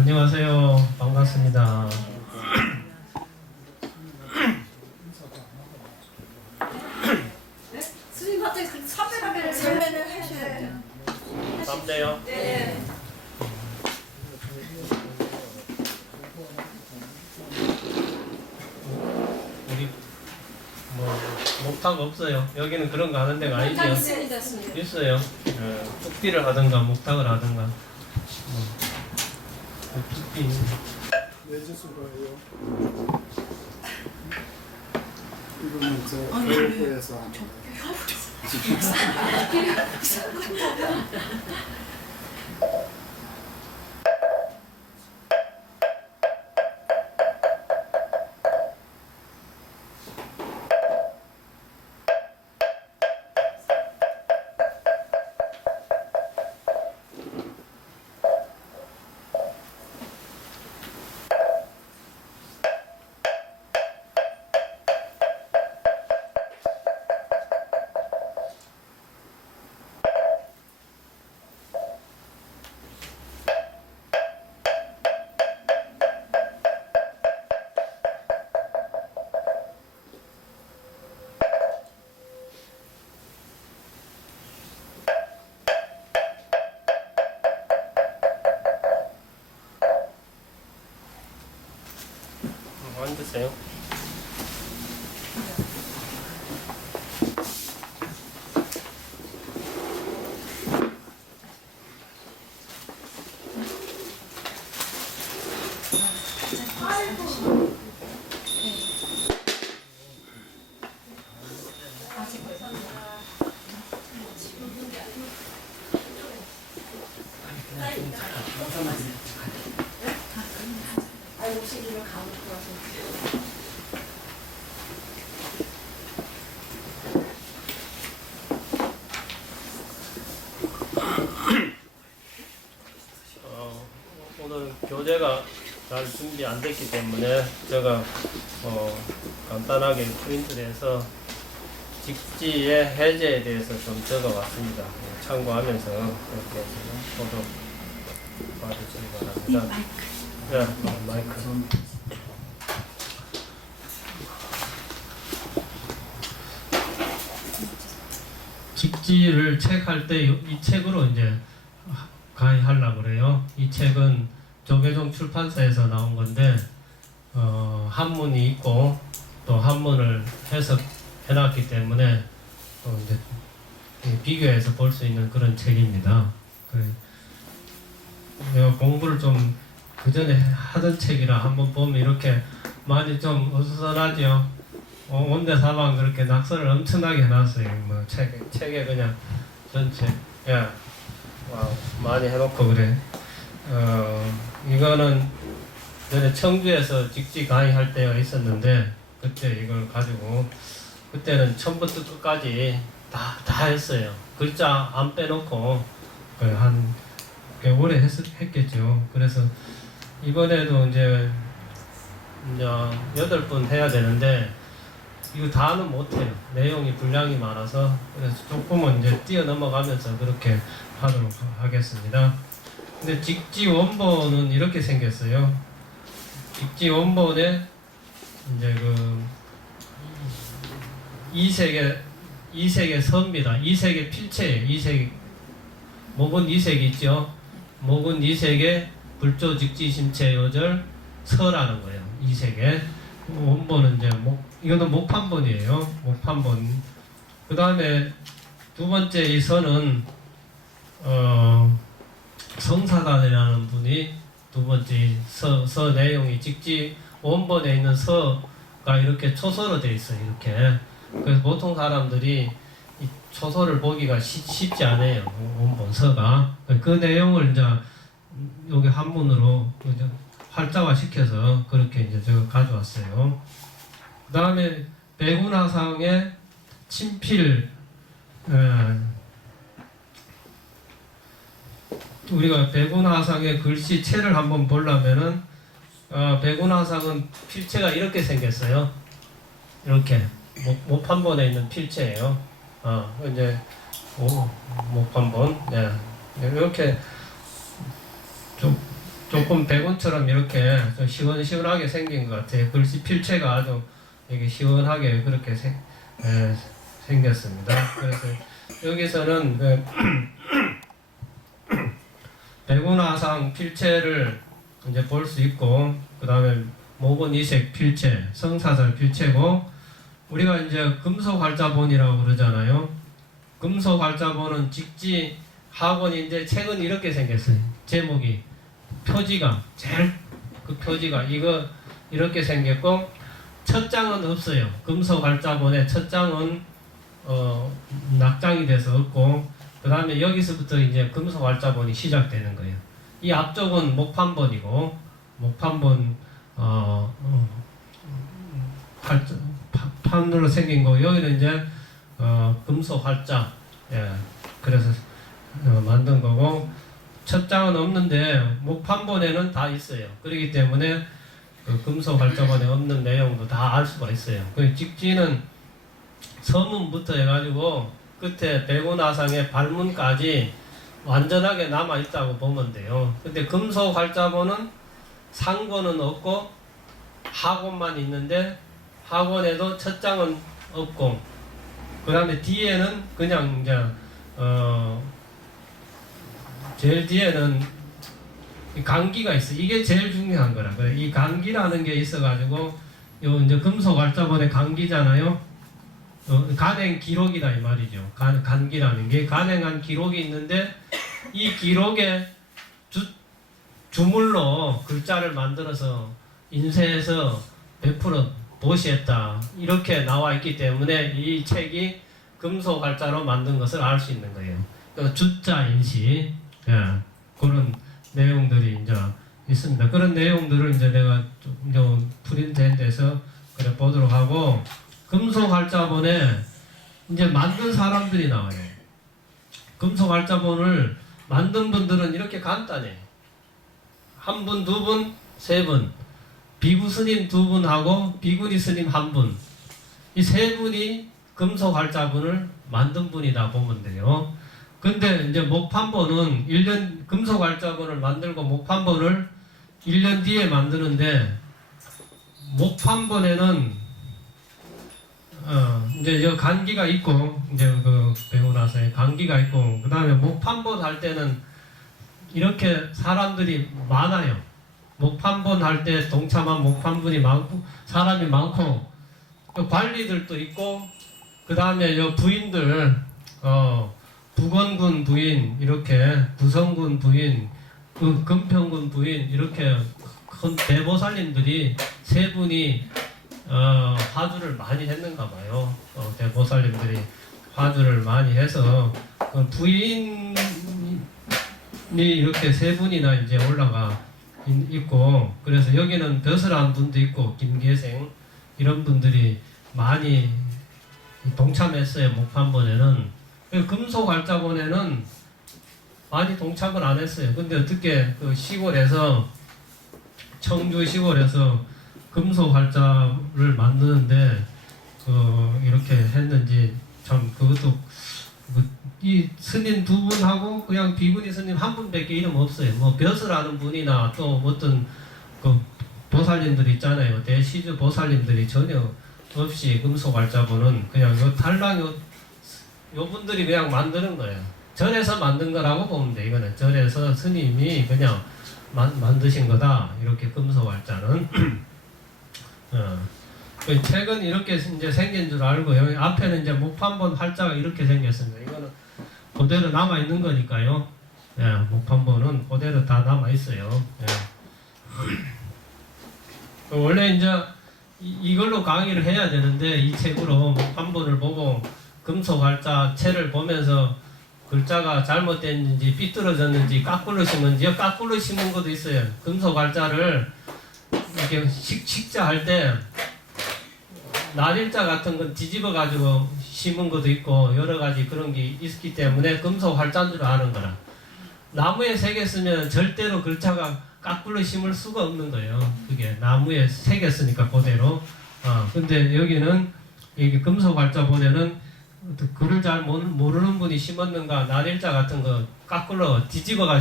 안녕하세요. 반갑습니다. 스님 갑자기 삼배를 하셔야 돼요. 삼대요? 네. 우리 목탁 없어요. 여기는 그런 거 하는 데가 아니죠? 있습니다. 있어요. 뚝비를 하든가 목탁을 하든가. 뚝비. 내주수거예요. 이거는 저 교육부에서 앉으세요. 오늘 교재가 잘 준비 안 됐기 때문에 제가 간단하게 프린트를 해서 직지의 해제에 대해서 좀 적어봤습니다. 참고하면서 이렇게 보도 봐주시기 바랍니다. 네, 마이크. 직지를 책할 때 이 책으로 이제 강의하려고 그래요. 이 책은 조계종 출판사에서 나온 건데 한문이 있고 또 한문을 해석해놨기 때문에 또 이제 비교해서 볼 수 있는 그런 책입니다. 내가 공부를 좀 그전에 하던 책이라 한번 보면 이렇게 많이 좀 어수선하죠. 온대사방 그렇게 낙서를 엄청나게 해놨어요. 뭐 책에 그냥 전체 많이 해놓고 그래. 이거는 전에 청주에서 직지 강의할 때가 있었는데 그때 이걸 가지고 그때는 처음부터 끝까지 다 했어요. 글자 안 빼놓고 한 꽤 오래 했겠죠. 그래서 이번에도 이제 8번 해야 되는데 이거 다는 못해요. 내용이 분량이 많아서. 그래서 조금은 이제 뛰어넘어가면서 그렇게 하도록 하겠습니다. 근데 직지 원본은 이렇게 생겼어요. 직지 원본에 이제 이색의 서입니다. 이색의 필체예요. 목은 이색이 있죠. 목은 이색의 불조 직지 심체 요절 서라는 거예요. 이색의 원본은 이제 이거는 목판본이에요. 목판본. 그 다음에 두 번째 이 서는 성사단이라는 분이 두 번째 서 내용이 직지 원본에 있는 서가 이렇게 초서로 되어 있어요. 이렇게. 그래서 보통 사람들이 이 초서를 보기가 쉽지 않아요. 원본 서가. 그 내용을 이제 여기 한문으로 이제 활자화 시켜서 그렇게 이제 제가 가져왔어요. 그 다음에 백운화상의 친필, 우리가 백운화상의 글씨체를 한번 보려면은, 백운화상은 필체가 이렇게 생겼어요. 이렇게. 목판본에 있는 필체예요. 이제, 목판본. 네. 이렇게 좀 조금 백운처럼 이렇게 좀 시원시원하게 생긴 것 같아요. 글씨 필체가 아주 이게 시원하게 그렇게 생겼습니다. 그래서 여기서는 백운화상 필체를 이제 볼 수 있고, 그 다음에 목은 이색 필체, 성사설 필체고, 우리가 이제 금속활자본이라고 그러잖아요. 금속활자본은 직지 학원인데 책은 이렇게 생겼어요. 제목이 표지가 제일 그 표지가 이거 이렇게 생겼고, 첫 장은 없어요. 금속활자본의 첫 장은 낙장이 돼서 없고, 그 다음에 여기서부터 이제 금속활자본이 시작되는 거예요. 이 앞쪽은 목판본이고, 목판본 판으로 생긴 거, 여기는 이제 금속활자, 예, 그래서 만든 거고, 첫 장은 없는데 목판본에는 다 있어요. 그렇기 때문에 그 금속활자본에 없는 내용도 다 알 수가 있어요. 그 직지는 서문부터 해가지고 끝에 백운화상의 발문까지 완전하게 남아 있다고 보면 돼요. 근데 금속활자본은 상권은 없고 하권만 있는데, 하권에도 첫 장은 없고, 그 다음에 뒤에는 그냥 이제 제일 뒤에는 간기가 있어. 이게 제일 중요한 거라. 그래. 이 간기라는 게 있어가지고, 요 이제 금속활자본의 간기잖아요. 간행 기록이다 이 말이죠. 간기라는 게 간행한 기록이 있는데, 이 기록에 주물로 글자를 만들어서 인쇄해서 100% 보시했다 이렇게 나와 있기 때문에 이 책이 금속활자로 만든 것을 알 수 있는 거예요. 주자 인시, 예, 그런 내용들이 이제 있습니다. 그런 내용들을 이제 내가 좀 프린트한 데서 그래 보도록 하고, 금속활자본에 이제 만든 사람들이 나와요. 금속활자본을 만든 분들은 이렇게 간단해. 한 분, 두 분, 세 분. 비구 스님 두 분하고 비구니 스님 한 분. 이 세 분이 금속활자본을 만든 분이다 보면 돼요. 근데 이제 목판본은 1년, 금속활자본을 만들고 목판본을 1년 뒤에 만드는데, 목판본에는 이제 여 간기가 있고, 이제 그 배우 나서의 간기가 있고, 그 다음에 목판본 할 때는 이렇게 사람들이 많아요. 목판본 할 때 동참한 목판분이 많고, 사람이 많고, 관리들도 있고, 그 다음에 여 부인들, 북원군 부인, 이렇게 부성군 부인, 그 금평군 부인, 이렇게 큰 대보살님들이 세 분이 화주를 많이 했는가 봐요. 대보살님들이 화주를 많이 해서 부인이 이렇게 세 분이나 이제 올라가 있고, 그래서 여기는 벼슬한 분도 있고 김계생 이런 분들이 많이 동참했어요. 목판본에는. 금속활자본에는 많이 동참을 안 했어요. 근데 어떻게 그 시골에서, 청주 시골에서 금속활자를 만드는데 이렇게 했는지 참 그것도 이 스님 두 분하고 그냥 비구니 스님 한 분밖에 이름 없어요. 뭐 벼슬하는 분이나 또 어떤 그 보살님들 있잖아요. 대시주 보살님들이 전혀 없이 금속활자본은 그냥 요 탈랑 요 분들이 그냥 만드는 거예요. 절에서 만든 거라고 보면 돼. 이거는 절에서 스님이 그냥 만드신 거다. 이렇게 금속활자는. 그 책은 이렇게 이제 생긴 줄 알고, 여기 앞에는 이제 목판본 활자가 이렇게 생겼습니다. 이거는 그대로 남아 있는 거니까요. 예, 목판본은 그대로 다 남아 있어요. 예. 원래 이제 이걸로 강의를 해야 되는데, 이 책으로 목판본을 보고 금속활자 채를 보면서 글자가 잘못됐는지 삐뚤어졌는지 까꿀로 심은지, 까꿀로 심은 것도 있어요. 금속활자를 이렇게 식자할 때 날일자 같은 건 뒤집어 가지고 심은 것도 있고 여러 가지 그런 게 있기 때문에 금속활자인 줄 아는 거라. 나무에 새겼으면 절대로 글자가 까꿀로 심을 수가 없는 거예요. 그게 나무에 새겼으니까 그대로. 근데 여기는 이게 금속활자본에는 글을 잘 모르는 분이 심었는가, 날일자 같은 거 까꿀로 뒤집어가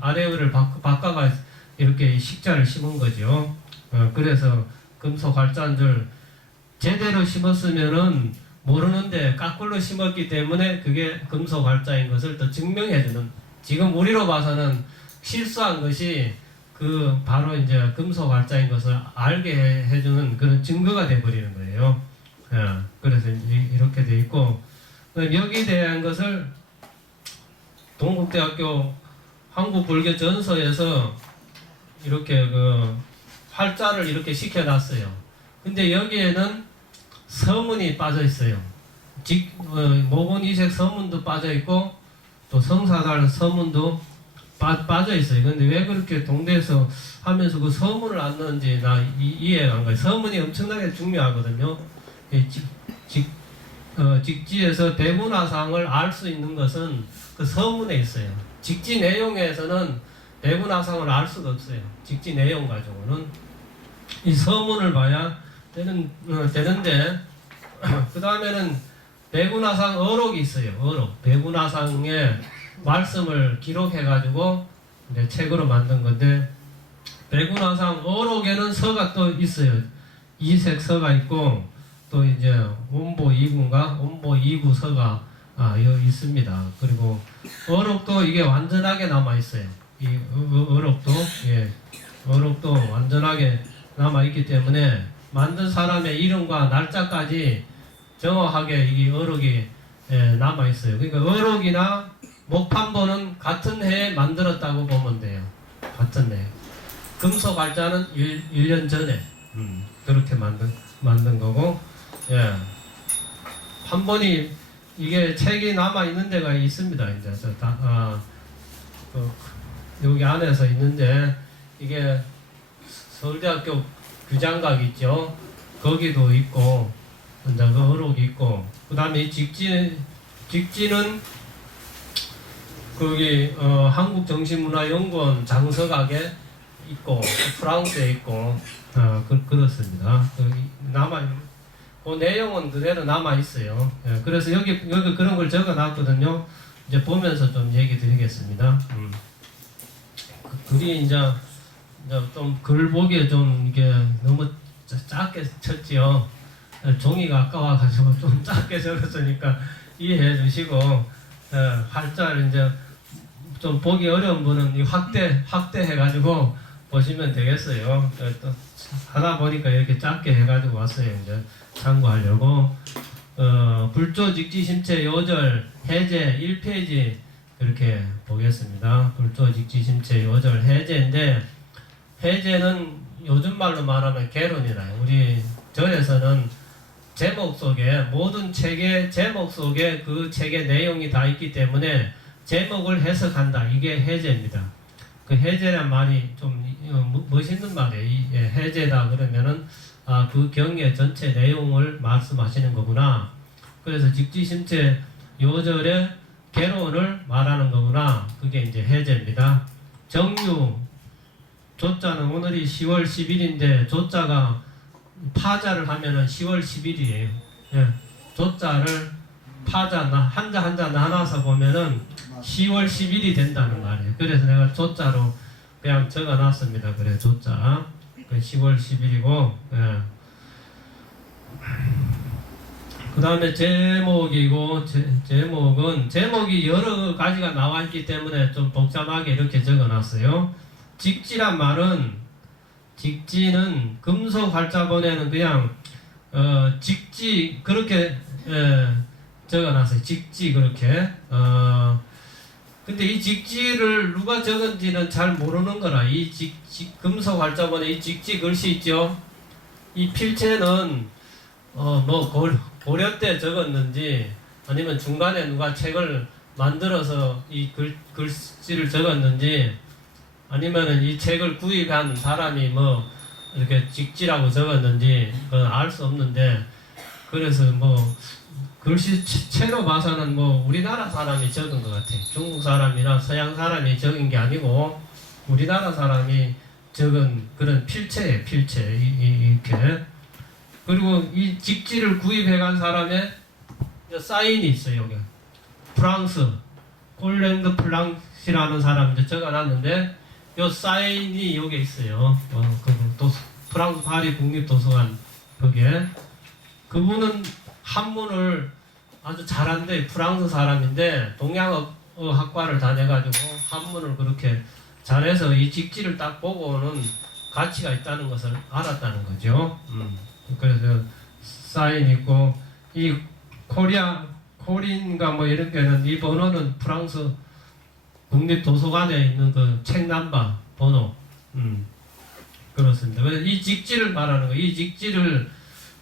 아래위를 바꿔가 이렇게 식자를 심은 거죠. 그래서 금속 활자인 줄 제대로 심었으면은 모르는데 까꿀로 심었기 때문에 그게 금속 활자인 것을 또 증명해주는, 지금 우리로 봐서는 실수한 것이 그 바로 이제 금속 활자인 것을 알게 해주는 그런 증거가 돼버리는 거예요. 그래서 이렇게 돼 있고, 여기에 대한 것을 동국대학교 한국불교전서에서 이렇게 그 활자를 이렇게 시켜놨어요. 근데 여기에는 서문이 빠져 있어요. 모본 이색 서문도 빠져 있고 또 성사달 서문도 빠져 있어요. 근데 왜 그렇게 동대에서 하면서 그 서문을 안 넣는지 나 이해가 안 가요. 서문이 엄청나게 중요하거든요. 직지에서 배구나상을 알 수 있는 것은 그 서문에 있어요. 직지 내용에서는 배구나상을 알 수가 없어요. 직지 내용 가지고는 이 서문을 봐야 되는데 그 다음에는 배구나상 어록이 있어요. 어록. 배구나상의 말씀을 기록해 가지고 이제 책으로 만든 건데, 배구나상 어록에는 서가 또 있어요. 이색 서가 있고 또 이제 원보 2구인가 원보 2구 서가 여기 있습니다. 그리고 어록도 이게 완전하게 남아 있어요. 이 어록도 어록도 완전하게 남아 있기 때문에 만든 사람의 이름과 날짜까지 정확하게 이 어록이 남아 있어요. 그러니까 어록이나 목판본은 같은 해에 만들었다고 보면 돼요. 같은 해. 금속 활자는 1년 전에 그렇게 만든 거고, 판본이 이게 책이 남아 있는 데가 있습니다. 이제 여기 안에서 있는데, 이게 서울대학교 규장각 있죠. 거기도 있고, 이제 그 어록이 있고, 그 다음에 이 직지는 거기 한국정신문화연구원 장서각에 있고 프랑스에 있고 그렇습니다. 그 내용은 그대로 남아 있어요. 그래서 여기 그런 걸 적어놨거든요. 이제 보면서 좀 얘기 드리겠습니다. 글이 이제 좀 글 보기에 좀 이게 너무 작게 쳤지요. 종이가 아까워가지고 좀 작게 적었으니까 이해해 주시고, 활자를 이제 좀 보기 어려운 분은 이 확대해가지고 보시면 되겠어요. 또 하다 보니까 이렇게 작게 해가지고 왔어요. 이제 참고하려고. 불조직지심체 요절 해제 1페이지 이렇게 보겠습니다. 불조직지심체 요절 해제인데, 해제는 요즘 말로 말하면 개론이라요. 우리 절에서는 제목 속에, 모든 책의 제목 속에 그 책의 내용이 다 있기 때문에 제목을 해석한다. 이게 해제입니다. 그 해제란 말이 좀 멋있는 말이에요. 해제다 그러면은 그 경의 전체 내용을 말씀하시는 거구나. 그래서 직지심체 요절의 개론을 말하는 거구나. 그게 이제 해제입니다. 정유 조자는 오늘이 10월 10일인데 조자가 파자를 하면은 10월 10일이에요. 조자를 파자 한자 나눠서 보면은 10월 10일이 된다는 말이에요. 그래서 내가 조자로 그냥 적어놨습니다. 그래 조자 10월 10일이고, 그 다음에 제목이고, 제목이 여러 가지가 나와 있기 때문에 좀 복잡하게 이렇게 적어놨어요. 직지란 말은, 직지는 금속 활자본에는 그냥 직지 그렇게 적어놨어요. 직지 그렇게. 근데 이 직지를 누가 적은지는 잘 모르는 거라. 이 금속 활자본에 이 직지 글씨 있죠. 이 필체는 고려 때 적었는지 아니면 중간에 누가 책을 만들어서 이 글씨를 적었는지, 아니면은 이 책을 구입한 사람이 이렇게 직지라고 적었는지 그건 알 수 없는데, 그래서 글씨체로 봐서는 우리나라 사람이 적은 것 같아요. 중국 사람이나 서양 사람이 적은 게 아니고 우리나라 사람이 적은 그런 필체예요. 필체 이렇게. 그리고 이 직지를 구입해간 사람의 사인이 있어요. 여기 프랑스 콜랭드 플랑시라는 사람이 이제 적어놨는데 요 사인이 여기 있어요. 프랑스 파리 국립도서관 거기에 그분은 한문을 아주 잘한데 프랑스 사람인데 동양어 학과를 다녀가지고 한문을 그렇게 잘해서 이 직지를 딱 보고는 가치가 있다는 것을 알았다는 거죠. 그래서 사인 있고 이 코린가 뭐 이런 게는 이 번호는 프랑스 국립도서관에 있는 그 책 넘버 번호. 그렇습니다. 그래서 이 직지를 말하는 거예요. 이 직지를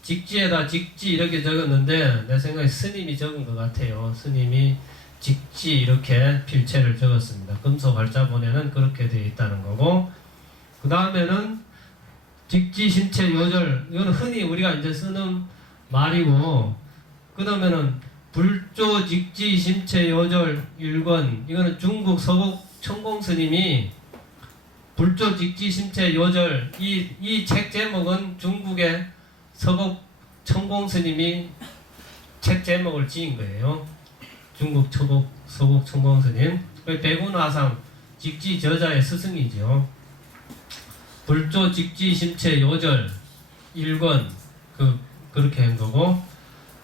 직지에다 직지 이렇게 적었는데 내 생각에 스님이 적은 것 같아요. 스님이 직지 이렇게 필체를 적었습니다. 금속 활자본에는 그렇게 되어 있다는 거고 그 다음에는 직지 심체 요절 이거는 흔히 우리가 이제 쓰는 말이고 그 다음에는 불조 직지 심체 요절 일권 이거는 중국 서국 청공 스님이 불조 직지 심체 요절 이 책 제목은 중국의 서국 청공 스님이 책 제목을 지은 거예요. 중국 서국 청공 스님 백운화상 직지 저자의 스승이죠. 불조 직지 심체 요절 일권 그렇게 한 거고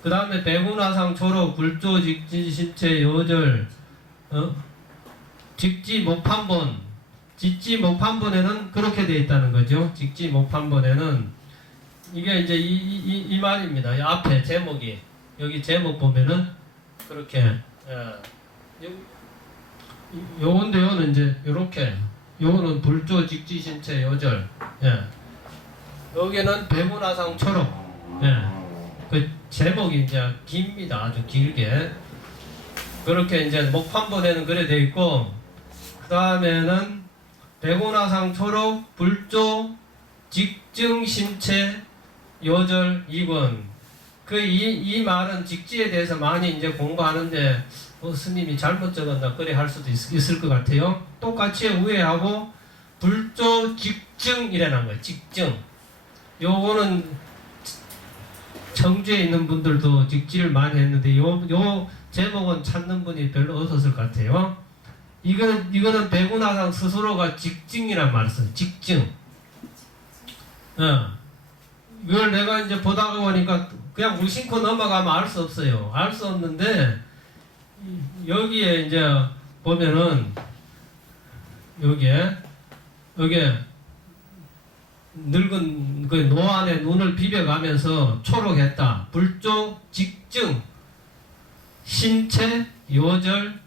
그 다음에 백운화상 초록 불조 직지 심체 요절 직지 목판본 직지 목판본에는 그렇게 되어 있다는 거죠. 직지 목판본에는 이게 이제 이 말입니다. 이 앞에 제목이 여기 제목 보면은 그렇게 요건데 요는 이제 요렇게 요거는 불조 직지 심체 요절 여기는 백운화상 초록 그 제목이 이제 깁니다. 아주 길게 그렇게 이제 목판본에는 그래 돼 있고 그 다음에는 백운화상 초록 불조 직증 심체 요절 2권 이 말은 직지에 대해서 많이 이제 공부하는데 스님이 잘못 적었나 그래 할 수도 있을 것 같아요. 똑같이 우회하고 불조 직증이라는 거예요. 직증 요거는 청주에 있는 분들도 직지를 많이 했는데 요 제목은 찾는 분이 별로 없었을 것 같아요. 이거는 백운화상 스스로가 직증이란 말을 써요. 직증. 이걸 내가 이제 보다가 보니까 그냥 무심코 넘어가면 알 수 없어요. 알 수 없는데 여기에 이제 보면은 여기에 늙은 그 노안의 눈을 비벼가면서 초록했다. 불조 직증 신체 요절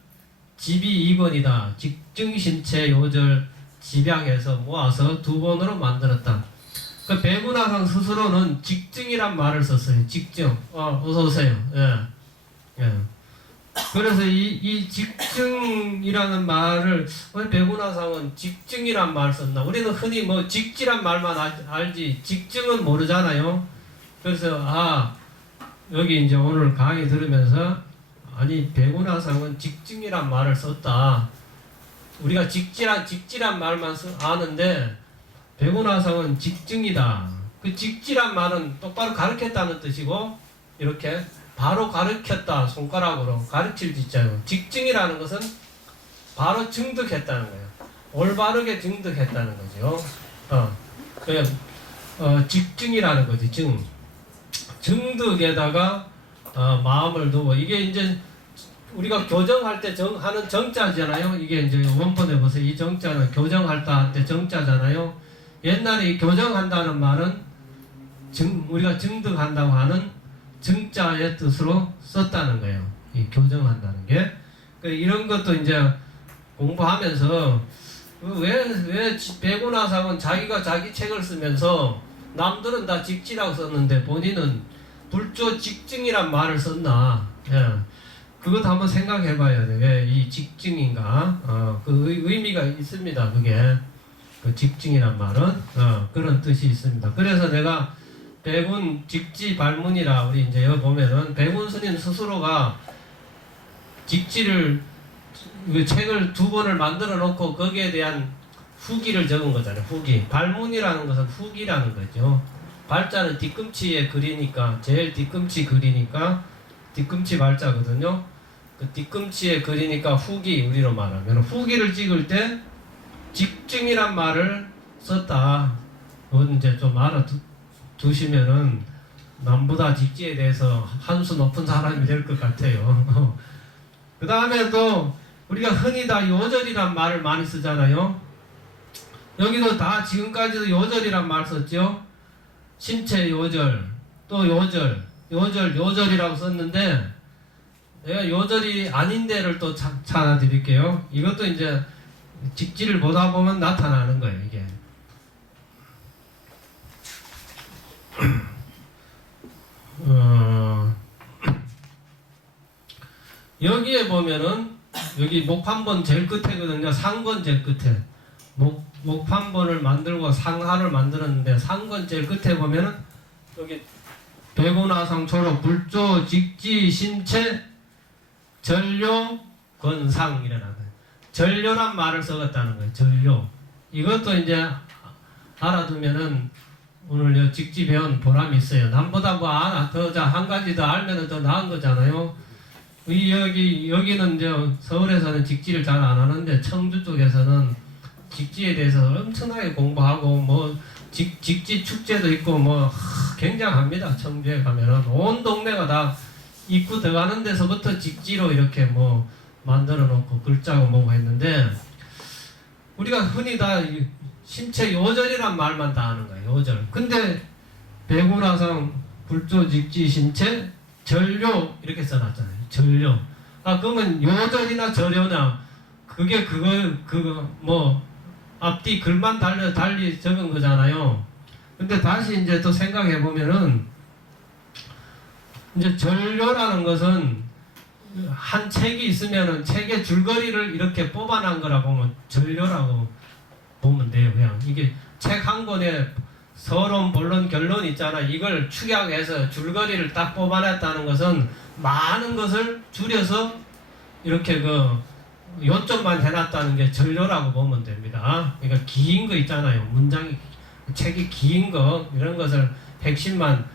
집이 2번이다. 직증 신체 요절 집약해서 모아서 두 번으로 만들었다. 그 백운화상 스스로는 직증이란 말을 썼어요. 직증. 어서 오세요. 예. 그래서 이 직증이라는 말을 왜 백운화상은 직증이란 말을 썼나? 우리는 흔히 뭐 직지란 말만 알지 직증은 모르잖아요. 그래서 여기 이제 오늘 강의 들으면서 아니 백운화상은 직증이란 말을 썼다. 우리가 직지란 말만 아는데 백운화상은 직증이다. 그 직지란 말은 똑바로 가르쳤다는 뜻이고 이렇게 바로 가르쳤다 손가락으로 가르칠 짓자요. 직증이라는 것은 바로 증득했다는 거예요. 올바르게 증득했다는 거죠. 직증이라는 거지. 증득에다가 마음을 두고 이게 이제 우리가 교정할 때 하는 정자잖아요. 이게 이제 원본에 보세요. 이 정자는 교정할 때 정자잖아요. 옛날에 이 교정한다는 말은 우리가 증득한다고 하는 증자의 뜻으로 썼다는 거예요. 이 교정한다는 게. 이런 것도 이제 공부하면서 왜 백운화상은 자기가 자기 책을 쓰면서 남들은 다 직지라고 썼는데 본인은 불조 직증이란 말을 썼나. 그것도 한번 생각해 봐야 돼. 왜 이 직증인가. 그 의미가 있습니다. 그게. 그 직증이란 말은 그런 뜻이 있습니다. 그래서 내가 백운 직지 발문이라 우리 이제 여기 보면은 백운 스님 스스로가 직지를 그 책을 두 권을 만들어 놓고 거기에 대한 후기를 적은 거잖아요. 후기. 발문이라는 것은 후기라는 거죠. 발자는 뒤꿈치에 그리니까 제일 뒤꿈치 그리니까 뒤꿈치 발자거든요. 그 뒤꿈치에 그리니까 후기, 우리로 말하면 후기를 찍을 때 직증이란 말을 썼다. 그건 이제 좀 알아두시면은 남보다 직지에 대해서 한 수 높은 사람이 될 것 같아요. 그 다음에 또 우리가 흔히 다 요절이란 말을 많이 쓰잖아요. 여기도 다 지금까지도 요절이란 말 썼죠. 신체 요절, 또 요절이라고 썼는데 내가 요절이 아닌 데를 또 찾아드릴게요. 이것도 이제 직지를 보다 보면 나타나는 거예요, 이게. 여기에 보면은 여기 목판본 제일 끝에거든요. 상권 제일 끝에 목판본을 만들고 상하를 만들었는데 상권 제일 끝에 보면은 여기 백운화상 초록 불조 직지 신체 전료 건상 이라는 거예요. 전료란 말을 써갔다는 거예요. 전료. 이것도 이제 알아두면은 오늘 직지 배운 보람이 있어요. 남보다 뭐 한 가지 더 알면은 더 나은 거잖아요. 여기는 이제 서울에서는 직지를 잘 안 하는데 청주 쪽에서는 직지에 대해서 엄청나게 공부하고 뭐 직지 축제도 있고 뭐 굉장합니다. 청주에 가면은 온 동네가 다 입구 들어가는 데서부터 직지로 이렇게 뭐 만들어 놓고 글자고 뭐고 했는데 우리가 흔히 다 신체 요절이란 말만 다 아는 거예요. 요절. 근데 백운화상 불조 직지 신체 전료 이렇게 써놨잖아요. 전료. 그러면 요절이나 절료나 그게 그거 뭐 앞뒤 글만 달리 적은 거잖아요. 근데 다시 이제 또 생각해 보면은 이제 전료라는 것은 한 책이 있으면은 책의 줄거리를 이렇게 뽑아낸 거라고 보면 전료라고 보면 돼요. 그냥 이게 책 한 권에 서론, 본론, 결론 있잖아. 이걸 축약해서 줄거리를 딱 뽑아냈다는 것은 많은 것을 줄여서 이렇게 요점만 해놨다는 게 전료라고 보면 됩니다. 그러니까 긴 거 있잖아요. 문장이 책이 긴 거 이런 것을 핵심만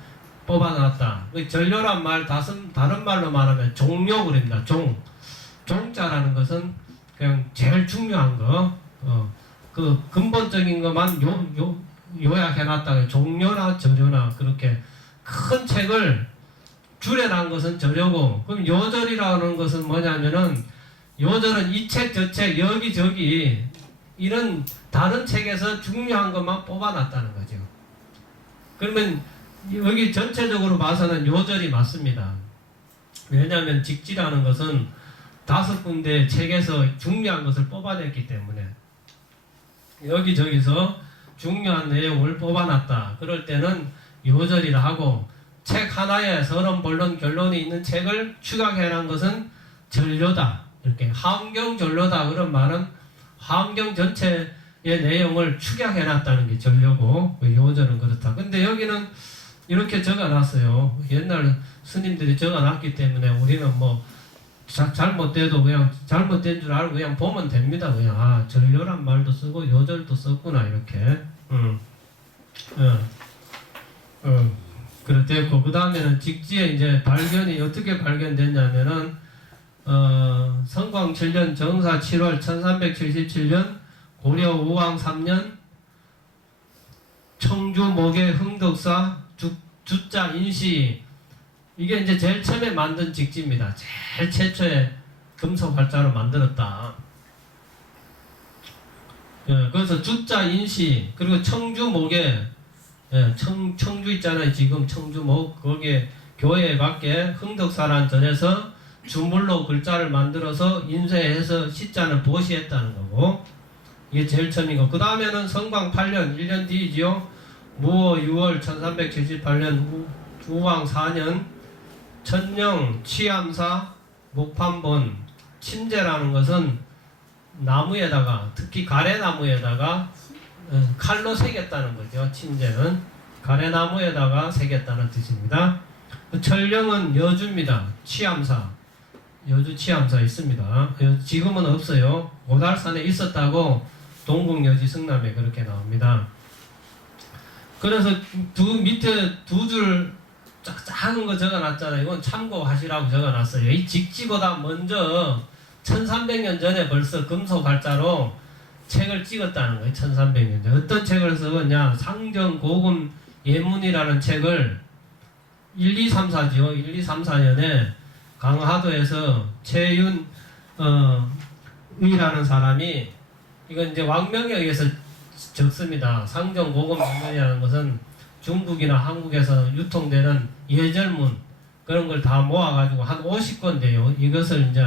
뽑아놨다. 전료란 말 다른 말로 말하면 종료 그럽니다. 종자라는 것은 그냥 제일 중요한 거, 그 근본적인 것만 요약해놨다. 종료나 전료나 그렇게 큰 책을 줄여놓은 것은 전료고, 그럼 요절이라는 것은 뭐냐면은 요절은 이 책 저 책 여기저기 이런 다른 책에서 중요한 것만 뽑아놨다는 거죠. 그러면 여기 전체적으로 봐서는 요절이 맞습니다. 왜냐하면 직지라는 것은 5군데 책에서 중요한 것을 뽑아냈기 때문에 여기저기서 중요한 내용을 뽑아놨다. 그럴 때는 요절이라 하고, 책 하나에 서론, 본론, 결론이 있는 책을 추각해놓은 것은 전료다. 이렇게 화엄경전료다. 그런 말은 화엄경 전체의 내용을 축약해놨다는 게 전료고, 요절은 그렇다. 근데 여기는 이렇게 적어놨어요. 옛날 스님들이 적어놨기 때문에 우리는 뭐 잘못돼도 그냥 잘못된 줄 알고 그냥 보면 됩니다. 그냥 전료란 말도 쓰고 요절도 썼구나 이렇게. 그렇대고, 그 다음에는 직지에 이제 발견이 어떻게 발견됐냐면은 성광 7년 정사 7월 1377년 고려 우왕 3년 청주 목의 흥덕사 주자 인시, 이게 이제 제일 처음에 만든 직지입니다. 제일 최초에 금속 활자로 만들었다. 그래서 주자 인시, 그리고 청주 목에 청주 있잖아요. 지금 청주목 거기에 교회 밖에 흥덕사란 전에서 주물로 글자를 만들어서 인쇄해서 시자는 보시했다는 거고, 이게 제일 처음이고, 그 다음에는 성광 8년 1년 뒤이지요. 무어 6월 1378년 우왕 4년 천령 취암사 목판본. 침제라는 것은 나무에다가, 특히 가래나무에다가 칼로 새겼다는 거죠. 침제는 가래나무에다가 새겼다는 뜻입니다. 천령은 여주입니다. 취암사, 여주 취암사 있습니다. 지금은 없어요. 오달산에 있었다고 동국여지 승남에 그렇게 나옵니다. 그래서 밑에 두 줄 작은 거 적어놨잖아요. 이건 참고하시라고 적어놨어요. 이 직지보다 먼저 1300년 전에 벌써 금속 갈자로 책을 찍었다는 거예요. 1300년 전. 어떤 책을 쓰었냐? 상정고금 예문이라는 책을 1234죠. 1234년에 강화도에서 최윤 의라는 사람이 이건 이제 왕명에 의해서 적습니다. 상정고금 예문이라는 것은 중국이나 한국에서 유통되는 예절문 그런 걸 다 모아가지고 한 50권 돼요. 이것을 이제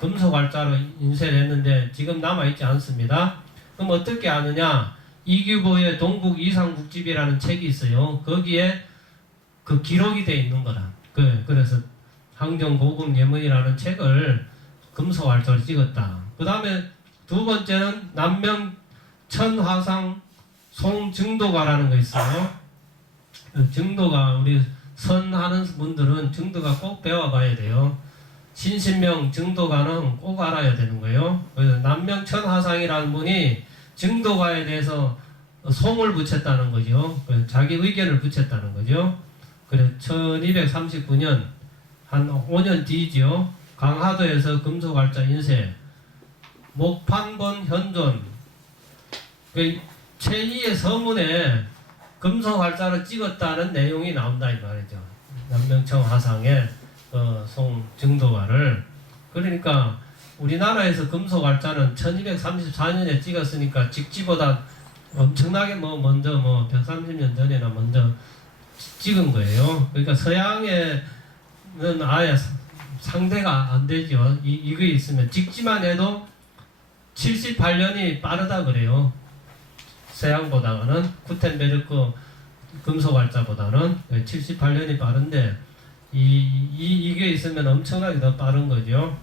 금속알자로 인쇄를 했는데 지금 남아있지 않습니다. 그럼 어떻게 아느냐? 이규보의 동국 이상국집이라는 책이 있어요. 거기에 그 기록이 돼 있는 거라. 그래서 항정고금 예문이라는 책을 금속알자로 찍었다. 그 다음에 두 번째는 남명 천화상 송증도가라는 거 있어요. 증도가 우리 선하는 분들은 증도가 꼭 배워봐야 돼요. 신신명 증도가는 꼭 알아야 되는 거예요. 그래서 남명 천화상이라는 분이 증도가에 대해서 송을 붙였다는 거죠. 자기 의견을 붙였다는 거죠. 그래 1239년 한 5년 뒤죠. 강화도에서 금속알자 인쇄 목판본 현존 제2의 서문에 금속알자로 찍었다는 내용이 나온다 이 말이죠. 남명청 화상의 송증도가를. 그러니까 우리나라에서 금속알자는 1234년에 찍었으니까 직지보다 엄청나게 먼저 130년 전에나 먼저 찍은 거예요. 그러니까 서양에는 아예 상대가 안 되죠. 이거 있으면 직지만 해도 78년이 빠르다 그래요. 서양보다는 구텐베르크 금속알자보다는 78년이 빠른데 이게 있으면 엄청나게 더 빠른 거죠.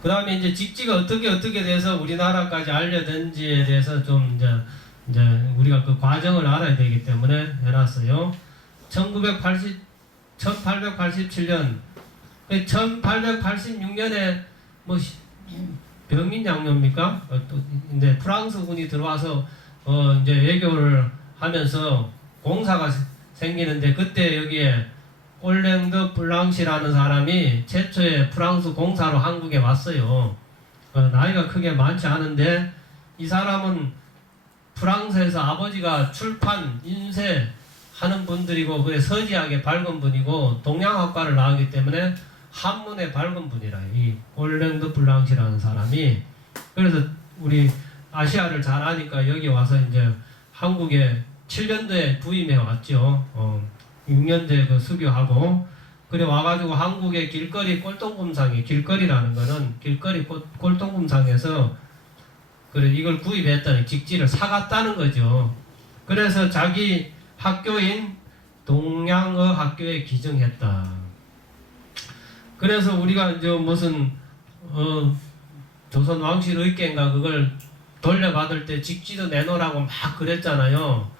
그 다음에 이제 직지가 어떻게 돼서 우리나라까지 알려진지에 대해서 좀 이제 우리가 그 과정을 알아야 되기 때문에 해놨어요. 1887년 1886년에 뭐 병인 양요입니까? 또 이제 프랑스군이 들어와서 이제 외교를 하면서 공사가 생기는데 그때 여기에 올랭드 블랑시라는 사람이 최초의 프랑스 공사로 한국에 왔어요. 나이가 크게 많지 않은데 이 사람은 프랑스에서 아버지가 출판, 인쇄 하는 분들이고 그래 서지하게 밝은 분이고 동양학과를 나오기 때문에 한문에 밝은 분이라 이 올랭드 블랑시라는 사람이. 그래서 우리 아시아를 잘 아니까 여기 와서 이제 한국에 7년도에 부임해 왔죠. 6년째 그 수교하고 그래 와가지고 한국의 길거리 꼴동금상에 길거리라는 거는 길거리 꼴동금상에서 그래 이걸 구입했더니 직지를 사갔다는 거죠. 그래서 자기 학교인 동양어 학교에 기증했다. 그래서 우리가 이제 무슨 조선 왕실 의견가 그걸 돌려받을 때 직지도 내놓으라고 막 그랬잖아요.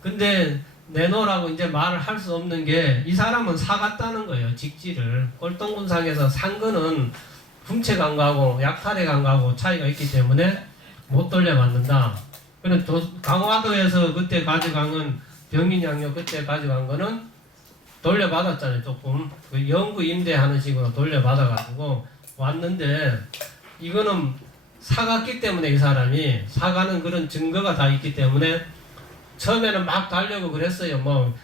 근데 내놓으라고 이제 말을 할 수 없는 게 이 사람은 사갔다는 거예요. 직지를 꼴동군상에서 산 거는 훔쳐 간 거하고 약탈해 간 거하고 차이가 있기 때문에 못 돌려받는다. 그래 강화도에서 그때 가져간 건 병인양요 그때 가져간 거는 돌려받았잖아요. 조금 그 영구 임대하는 식으로 돌려받아가지고 왔는데 이거는 사갔기 때문에 이 사람이 사가는 그런 증거가 다 있기 때문에 처음에는 막 달려고 그랬어요.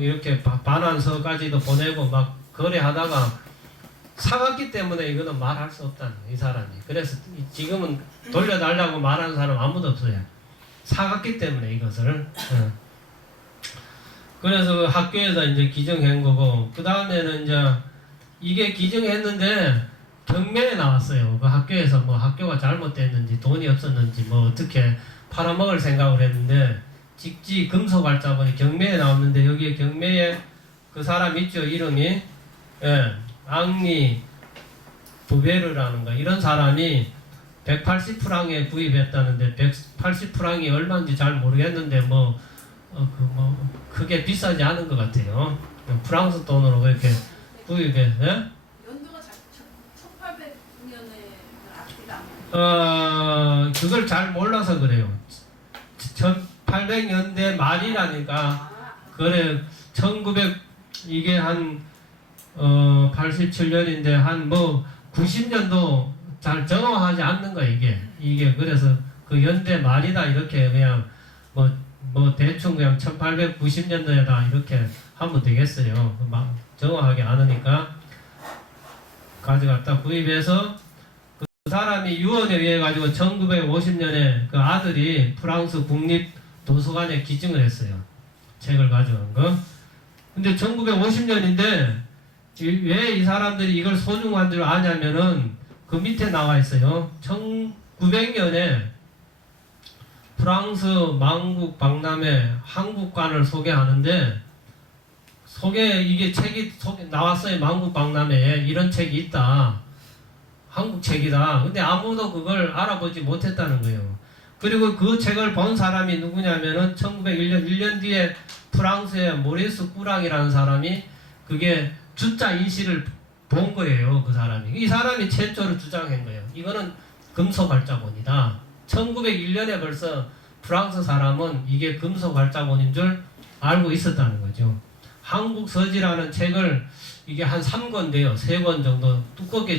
이렇게 반환서까지도 보내고 막 거래하다가 사갔기 때문에 이거는 말할 수 없다는 거예요, 이 사람이. 그래서 지금은 돌려달라고 말하는 사람 아무도 없어요. 사갔기 때문에 이것을. 그래서 그 학교에서 이제 기증한 거고, 그 다음에는 이제 이게 기증했는데 경매에 나왔어요. 그 학교에서 뭐 학교가 잘못됐는지 돈이 없었는지 뭐 어떻게 팔아먹을 생각을 했는데 직지 금속알자본이 경매에 나왔는데 여기에 경매에 그 사람 있죠. 이름이 앙리 부베르라는 거 이런 사람이 180프랑에 구입했다는데 180프랑이 얼마인지 잘 모르겠는데 크게 비싸지 않은 것 같아요. 프랑스 돈으로 그렇게 구입해. 연도가 1800년에 그걸 잘 몰라서 그래요. 1800년대 말이라니까 그래 1900 이게 한 87년인데 한 뭐 90년도 잘 정확하지 않는 거야 이게 그래서 그 연대 말이다 이렇게 그냥 뭐 대충 그냥 1890년도에다 이렇게 하면 되겠어요. 막 정확하게 않으니까 가져갔다 구입해서 그 사람이 유언에 의해 가지고 1950년에 그 아들이 프랑스 국립 도서관에 기증을 했어요. 책을 가져간 거. 근데 1950년인데 왜 이 사람들이 이걸 소중한 줄 아냐면은 그 밑에 나와 있어요. 1900년에 프랑스 만국 박람회 한국관을 소개하는데 이게 책이 나왔어요. 만국 박람회에 이런 책이 있다. 한국 책이다. 근데 아무도 그걸 알아보지 못했다는 거예요. 그리고 그 책을 본 사람이 누구냐면은 1901년 1년 뒤에 프랑스의 모리스 꾸랑이라는 사람이 그게 주자 인실을 본 거예요. 그 사람이. 이 사람이 최초로 주장한 거예요. 이거는 금속 발자본이다. 1901년에 벌써 프랑스 사람은 이게 금속 발자본인 줄 알고 있었다는 거죠. 한국 서지라는 책을 이게 한 3권인데요. 3권 정도 두껍게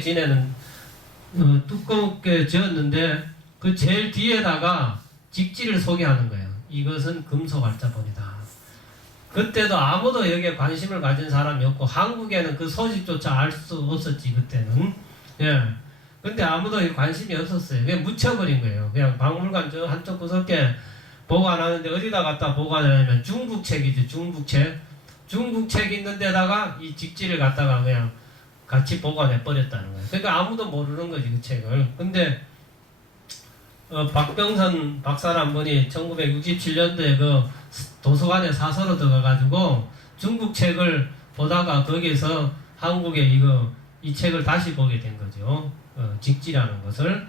두껍게 지었는데 그 제일 뒤에다가 직지를 소개하는 거예요. 이것은 금속 발자본이다. 그때도 아무도 여기에 관심을 가진 사람이 없고 한국에는 그 소식조차 알 수 없었지 그때는. 예. 근데 아무도 관심이 없었어요. 그냥 묻혀버린 거예요. 그냥 박물관 저 한쪽 구석에 보관하는데 어디다 갖다 보관하냐면 중국 책이죠. 중국 책. 중국 책 있는 데다가 이 직지를 갖다가 그냥 같이 보관해 버렸다는 거예요. 그러니까 아무도 모르는 거지 그 책을. 근데 박병선 박사란 분이 1967년도에 그 도서관에 사서로 들어가가지고 중국 책을 보다가 거기서 한국에 이 책을 다시 보게 된 거죠. 직지라는 것을.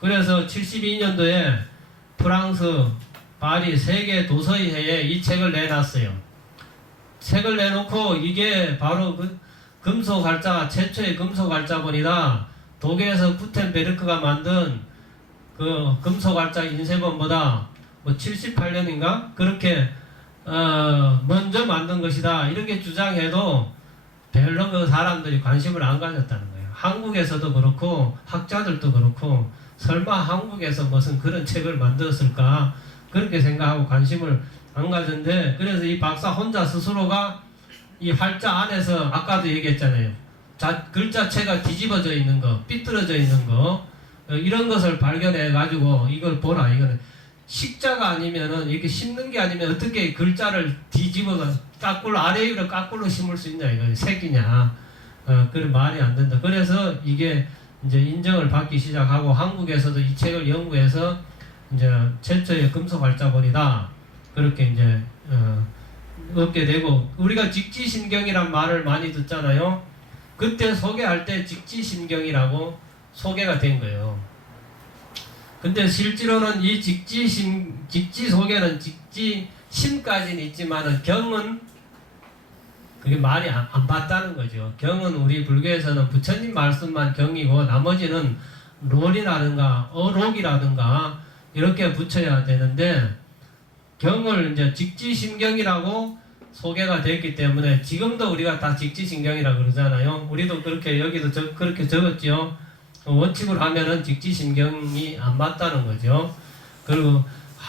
그래서 72년도에 프랑스 파리 세계 도서의회에 이 책을 내놨어요. 책을 내놓고 이게 바로 그 금속 발자 최초의 금속 발자본이다. 독일에서 구텐베르크가 만든 그 금속 발자 인쇄본보다 뭐 78년인가 그렇게 먼저 만든 것이다. 이렇게 주장해도 별로 그 사람들이 관심을 안 가졌다는 거예요. 한국에서도 그렇고 학자들도 그렇고 설마 한국에서 무슨 그런 책을 만들었을까 그렇게 생각하고 관심을 안 가졌는데 그래서 이 박사 혼자 스스로가 이 활자 안에서 아까도 얘기했잖아요. 글자체가 뒤집어져 있는 거, 삐뚤어져 있는 거 이런 것을 발견해 가지고 이걸 보라. 이거는 식자가 아니면은 이렇게 심는 게 아니면 어떻게 글자를 뒤집어가 까꿀로 아래 위로 까꿀로 심을 수 있냐 이거 색이냐. 그런 말이 안 된다. 그래서 이게 이제 인정을 받기 시작하고 한국에서도 이 책을 연구해서 이제 최초의 금속 발자본이다. 그렇게 이제 얻게 되고 우리가 직지신경이란 말을 많이 듣잖아요. 그때 소개할 때 직지신경이라고 소개가 된 거예요. 근데 실제로는 이 직지 소개는 직지심까지는 있지만은 경은 그게 말이 안 맞다는 거죠. 경은 우리 불교에서는 부처님 말씀만 경이고 나머지는 롤이라든가 어록이라든가 이렇게 붙여야 되는데 경을 이제 직지심경이라고 소개가 됐기 때문에 지금도 우리가 다 직지신경이라 그러잖아요. 우리도 그렇게 여기도 그렇게 적었지요. 원칙으로 하면은 직지신경이 안 맞다는 거죠. 그리고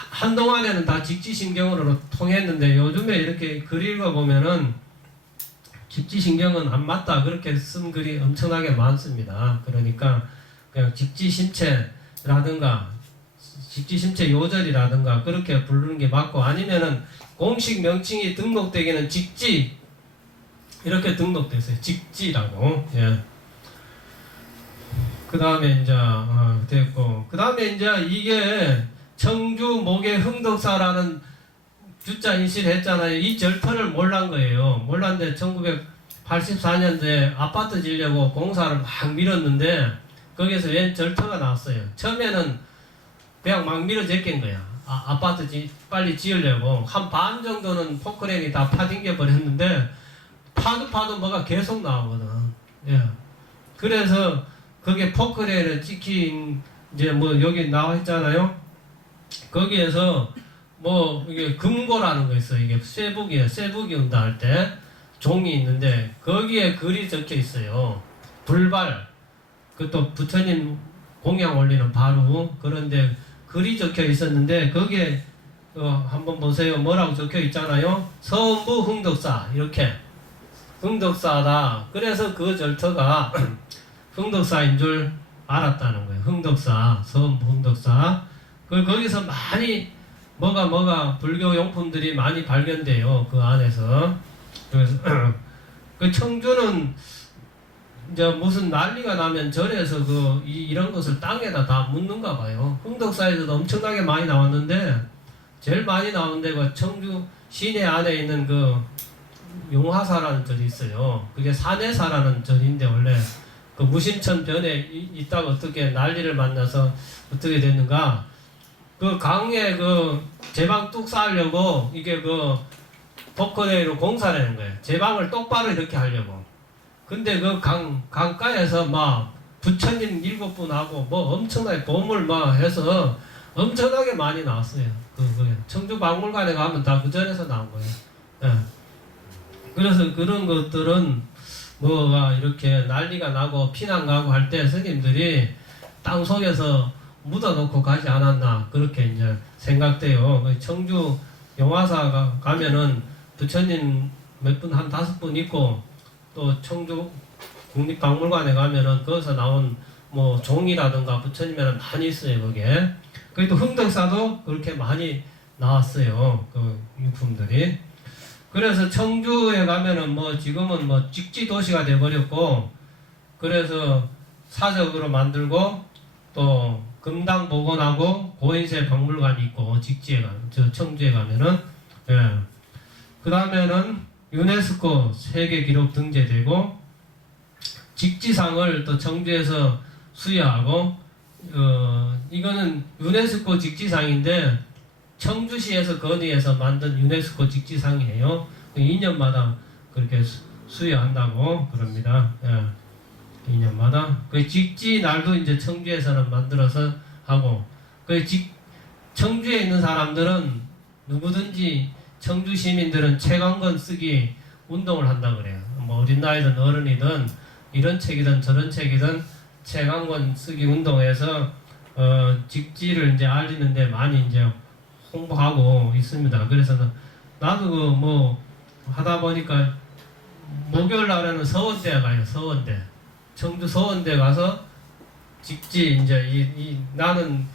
한동안에는 다 직지신경으로 통했는데 요즘에 이렇게 글 읽어보면은 직지신경은 안 맞다 그렇게 쓴 글이 엄청나게 많습니다. 그러니까 그냥 직지심체라든가 직지심체 요절이라든가 그렇게 부르는 게 맞고 아니면은 공식 명칭이 등록되기는 직지 이렇게 등록됐어요. 직지라고. 예. 그 다음에 이제 됐고 그 다음에 이제 이게 청주 목의 흥덕사라는 주자 인실을 했잖아요. 이 절터를 몰란 거예요. 몰랐는데 1984년도에 아파트 지려고 공사를 막 밀었는데 거기에서 웬 절터가 나왔어요. 처음에는 그냥 막 밀어 제낀 거야. 아파트 빨리 지으려고 한 반 정도는 포크레인이 다 파딩겨 버렸는데 파도 뭐가 계속 나오거든. 예. 그래서 그게 포크레인을 찍힌 이제 뭐 여기 나와 있잖아요. 거기에서 뭐 이게 금고라는 거 있어요. 이게 쇠북이 운다 할 때 종이 있는데 거기에 글이 적혀 있어요. 불발. 그또 부처님 공양 올리는 바로 그런데 글이 적혀 있었는데 거기에 한번 보세요. 뭐라고 적혀 있잖아요. 서부 흥덕사 이렇게 흥덕사다. 그래서 그 절터가 흥덕사인 줄 알았다는 거예요. 흥덕사, 서부 흥덕사. 거기서 많이 뭐가 불교 용품들이 많이 발견돼요. 그 안에서. 그래서 그 청주는 이제 무슨 난리가 나면 절에서 이런 것을 땅에다 다 묻는가 봐요. 흥덕사에서도 엄청나게 많이 나왔는데 제일 많이 나온 데가 청주 시내 안에 있는 그 용화사라는 절이 있어요. 그게 산해사라는 절인데 원래 그 무심천 변에 있다가 어떻게 난리를 만나서 어떻게 됐는가? 그 강에 그 제방 뚝 쌓으려고 이게 그 포커레이로 공사를 하는 거예요. 제방을 똑바로 이렇게 하려고. 근데 그 강가에서 막 부처님 7분하고 뭐 엄청나게 보물 막 해서 엄청나게 많이 나왔어요. 청주 박물관에 가면 다 그 전에서 나온 거예요. 예. 그래서 그런 것들은 뭐가 이렇게 난리가 나고 피난 가고 할 때 스님들이 땅 속에서 묻어놓고 가지 않았나 그렇게 이제 생각돼요. 청주 용화사 가면은 부처님 몇 분 한 5분 있고 또 청주 국립박물관에 가면은 거기서 나온 뭐 종이라든가 부처님이랑 많이 있어요 거기에. 그리고 또 흥덕사도 그렇게 많이 나왔어요 그 유품들이. 그래서 청주에 가면은 뭐 지금은 뭐 직지 도시가 돼버렸고 그래서 사적으로 만들고 또 금당 복원하고 고인세 박물관이 있고 직지에 청주에 가면은 예. 그 다음에는 유네스코 세계 기록 등재되고 직지상을 또 청주에서 수여하고 이거는 유네스코 직지상인데 청주시에서 건의해서 만든 유네스코 직지상이에요. 2년마다 그렇게 수여한다고 그럽니다. 예. 2년마다 그 직지 날도 이제 청주에서는 만들어서 하고 청주에 있는 사람들은 누구든지 청주 시민들은 책 한 권 쓰기 운동을 한다 그래요. 뭐 어린 나이든 어른이든 이런 책이든 저런 책이든 책 한 권 쓰기 운동해서 직지를 이제 알리는데 많이 이제 홍보하고 있습니다. 그래서 나도 그 뭐 하다 보니까 목요일 날에는 서원대에 가요. 서원대. 청주 서원대 가서 직지 이제 나는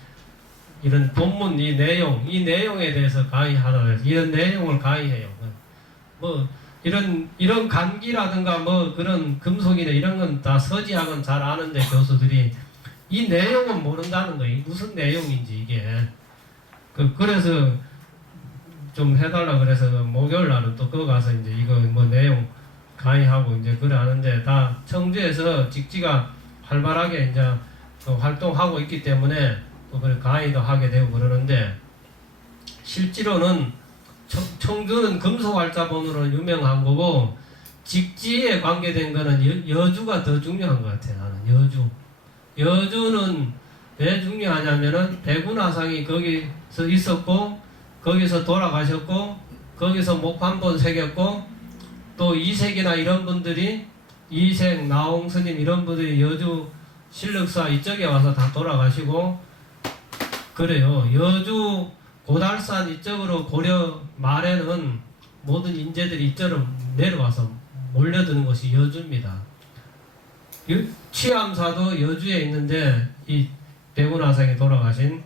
이런 본문 이 내용에 대해서 강의하다 그래서 이런 내용을 강의해요. 뭐 이런 간기라든가 뭐 그런 금속이나 이런 건 다 서지학은 잘 아는데 교수들이 이 내용은 모른다는 거예요. 무슨 내용인지 이게. 그래서 좀 해달라 그래서 목요일 날은 또 그거 가서 이제 이거 뭐 내용 강의하고 이제 그래 하는데 다 청주에서 직지가 활발하게 이제 활동하고 있기 때문에 또 그래 강의도 하게 되고 그러는데 실제로는 청주는 금속활자본으로 유명한 거고 직지에 관계된 거는 여주가 더 중요한 것 같아요. 나는 여주는 왜 중요하냐면은 백운화상이 거기서 있었고 거기서 돌아가셨고 거기서 목 한 번 새겼고 또 이색이나 이런 분들이 이색, 나홍 스님 이런 분들이 여주 신력사 이쪽에 와서 다 돌아가시고 그래요. 여주 고달산 이쪽으로 고려 말에는 모든 인재들이 이쪽으로 내려와서 몰려드는 것이 여주입니다. 취암사도 여주에 있는데 이 백운화상이 돌아가신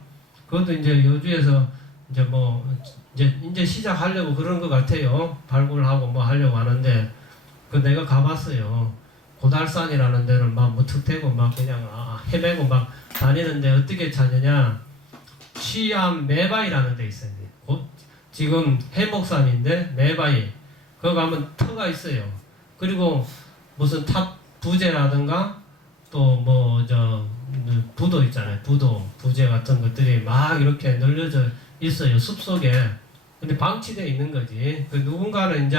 그것도 이제 여주에서 이제 뭐 이제 시작하려고 그런 것 같아요. 발굴하고 뭐 하려고 하는데 그 내가 가봤어요. 고달산이라는 데는 막 무턱대고 막 그냥 헤매고 막 다니는데 어떻게 찾느냐? 취암 매바이라는 데 있어요. 지금 해목산인데 매바이 거기 가면 터가 있어요. 그리고 무슨 탑 부제라든가 또 뭐 부도 있잖아요. 부제 같은 것들이 막 이렇게 널려져 있어요. 숲속에. 근데 방치되어 있는 거지. 누군가는 이제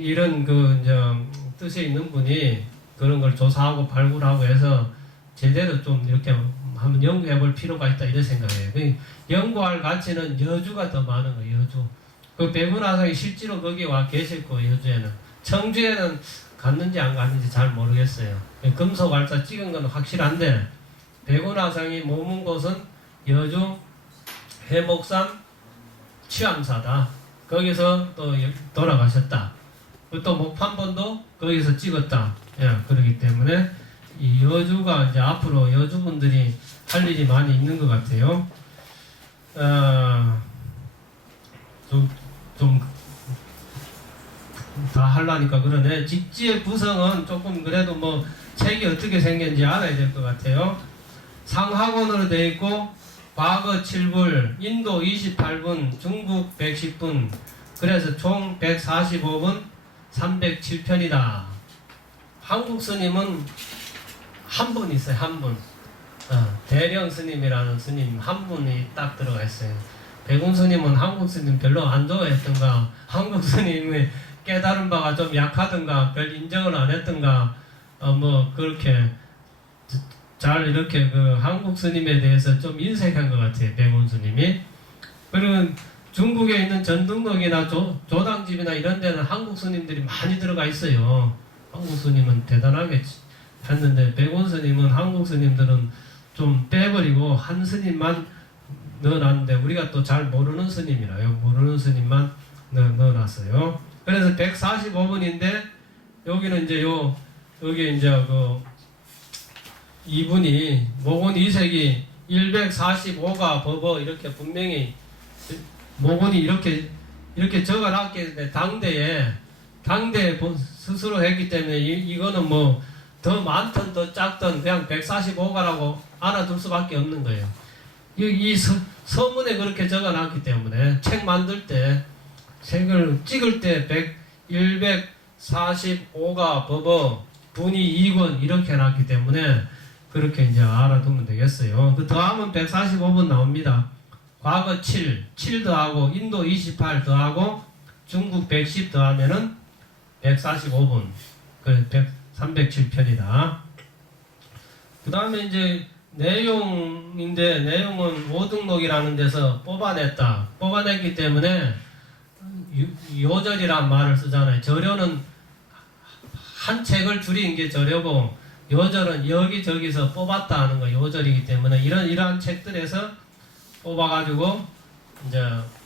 이런 뜻이 있는 분이 그런 걸 조사하고 발굴하고 해서 제대로 좀 이렇게 한번 연구해 볼 필요가 있다 이런 생각이에요. 연구할 가치는 여주가 더 많은 거예요. 여주. 그 백운화상이 실제로 거기 와 계실 거예요. 여주에는. 청주에는 갔는지 안 갔는지 잘 모르겠어요. 금속 알짜 찍은 건 확실한데 백운화상이 머문 곳은 여주 해목산 취암사다. 거기서 또 돌아가셨다. 또 목판본도 거기서 찍었다. 예, 그렇기 때문에 이 여주가 이제 앞으로 여주분들이 할 일이 많이 있는 것 같아요. 좀 다 하려니까 그러네. 직지의 구성은 조금 그래도 뭐 책이 어떻게 생겼는지 알아야 될 것 같아요. 상하권으로 되어 있고 과거 7불, 인도 28분, 중국 110분, 그래서 총 145분, 307편이다. 한국 스님은 한 분 있어요. 한 분. 대령 스님이라는 스님 한 분이 딱 들어가 있어요. 백운 스님은 한국 스님 별로 안 좋아했던가, 한국 스님의 깨달은 바가 좀 약하던가, 별 인정을 안 했던가, 뭐 그렇게 잘 이렇게 그 한국 스님에 대해서 좀 인색한 것 같아요. 백운 스님이. 그리고 중국에 있는 전등록이나 조당집이나 이런 데는 한국 스님들이 많이 들어가 있어요. 한국 스님은 대단하게 했는데 백운 스님은 한국 스님들은 좀 빼버리고 한 스님만 넣어놨는데 우리가 또 잘 모르는 스님이라요. 모르는 스님만 넣어놨어요. 그래서 145분인데 여기는 이제 여기 이제 그 이분이 모곤 2세기 145가 법어 이렇게 분명히 모곤이 이렇게 적어놨기 때문에 당대에 스스로 했기 때문에 이거는 뭐 더 많든 더 작든 그냥 145가라고 알아둘 수밖에 없는 거예요. 이 서문에 그렇게 적어놨기 때문에 책 만들 때 책을 찍을 때 145가 법어 분이 2권 이렇게 해놨기 때문에 그렇게 이제 알아두면 되겠어요. 그 더하면 145분 나옵니다. 과거 7 더하고 인도 28 더하고 중국 110 더하면은 145분. 그 307편이다. 그 다음에 이제 내용인데 내용은 오등록이라는 데서 뽑아냈기 때문에 요절이란 말을 쓰잖아요. 절요는 한 책을 줄인 게 절요고 요절은 여기저기서 뽑았다 하는 거 요절이기 때문에 이러한 책들에서 뽑아가지고 이제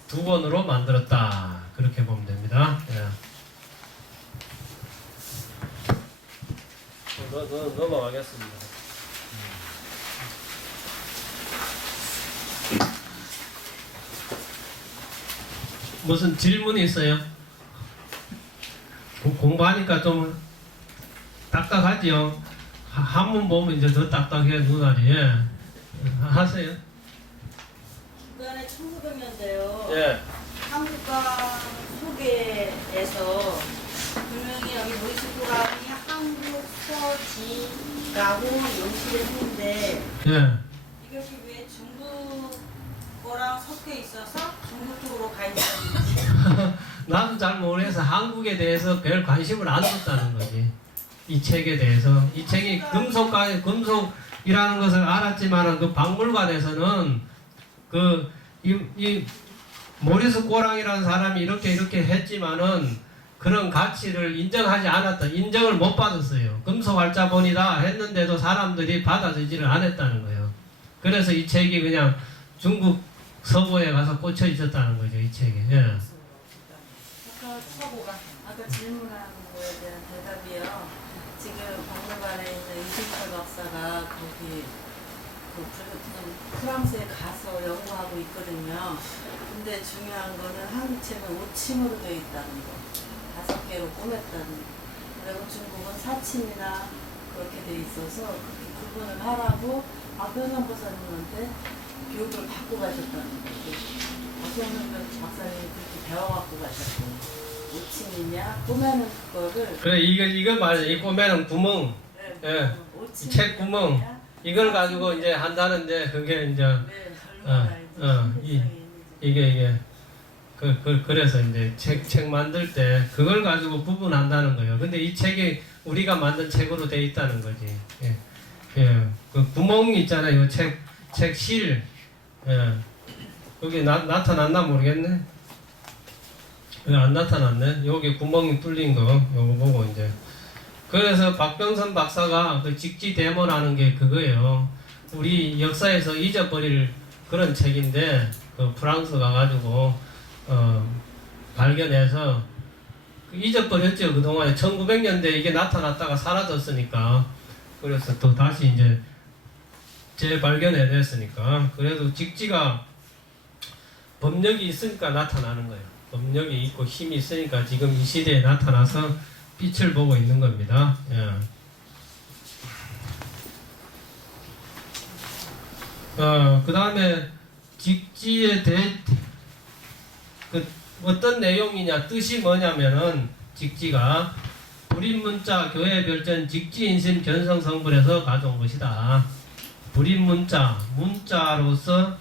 2권으로 만들었다. 그렇게 보면 됩니다. 예. 넘어가겠습니다. 무슨 질문이 있어요? 공부하니까 좀 딱딱하지요? 한문 보면 이제 더 딱딱해 눈알이. 예. 하세요. 중간에 1900년대요. 예. 한국과 소개에서 분명히 여기 모리스코랑이 한국, 서지라고 용시를 했는데 예. 이것이 왜 중국 거랑 섞여 있어서 중국 쪽으로 가 있었는지. 나도 잘 모르겠어. 한국에 대해서 별 관심을 안 뒀다는 거지. 이 책에 대해서. 이 책이 금속이라는 것을 알았지만은 그 박물관에서는 이 모리스 꼬랑이라는 사람이 이렇게 했지만은 그런 가치를 인정하지 않았다. 인정을 못 받았어요. 금속 알짜본이다 했는데도 사람들이 받아들이지를 않았다는 거예요. 그래서 이 책이 그냥 중국 서부에 가서 꽂혀 있었다는 거죠. 이 책이. 예. 아까 질문한 거에 대한 대답이요. 지금 박물관에 있는 이승철 박사가 거기 프랑스에 가서 연구하고 있거든요. 근데 중요한 거는 한국 책은 5층으로 되어 있다는 거. 5개로 꾸몄다는 거. 그리고 중국은 4층이나 그렇게 되어 있어서 그렇게 구분을 하라고 변호사님한테 교육을 받고 가셨다는 거죠. 박성현 박사님이 그렇게 배워갖고 가셨고 5층이냐 꾸며는 그거를 그래 이거 맞아. 이 꼬매는 구멍. 예. 이 책 구멍. 이걸 가지고 이제 한다는데 그게 이제 이게 그래서 이제 책 만들 때 그걸 가지고 구분한다는 거예요. 근데 이 책이 우리가 만든 책으로 돼 있다는 거지. 예. 예, 그 구멍이 있잖아요. 책실. 예, 거기 나타났나 모르겠네. 안 나타났네. 여기 구멍이 뚫린 거, 요거 보고 이제. 그래서 박병선 박사가 그 직지대모라는 게 그거예요. 우리 역사에서 잊어버릴 그런 책인데, 그 프랑스 가가지고, 발견해서, 잊어버렸죠. 그동안에 1900년대에 이게 나타났다가 사라졌으니까. 그래서 또 다시 이제 재발견해냈으니까. 그래도 직지가 법력이 있으니까 나타나는 거예요. 법력이 있고 힘이 있으니까 지금 이 시대에 나타나서 빛을 보고 있는 겁니다. 예. 그 다음에 직지에 어떤 내용이냐, 뜻이 뭐냐면은 직지가 불인문자 교회별전 직지인심 견성성불에서 가져온 것이다. 불인문자, 문자로서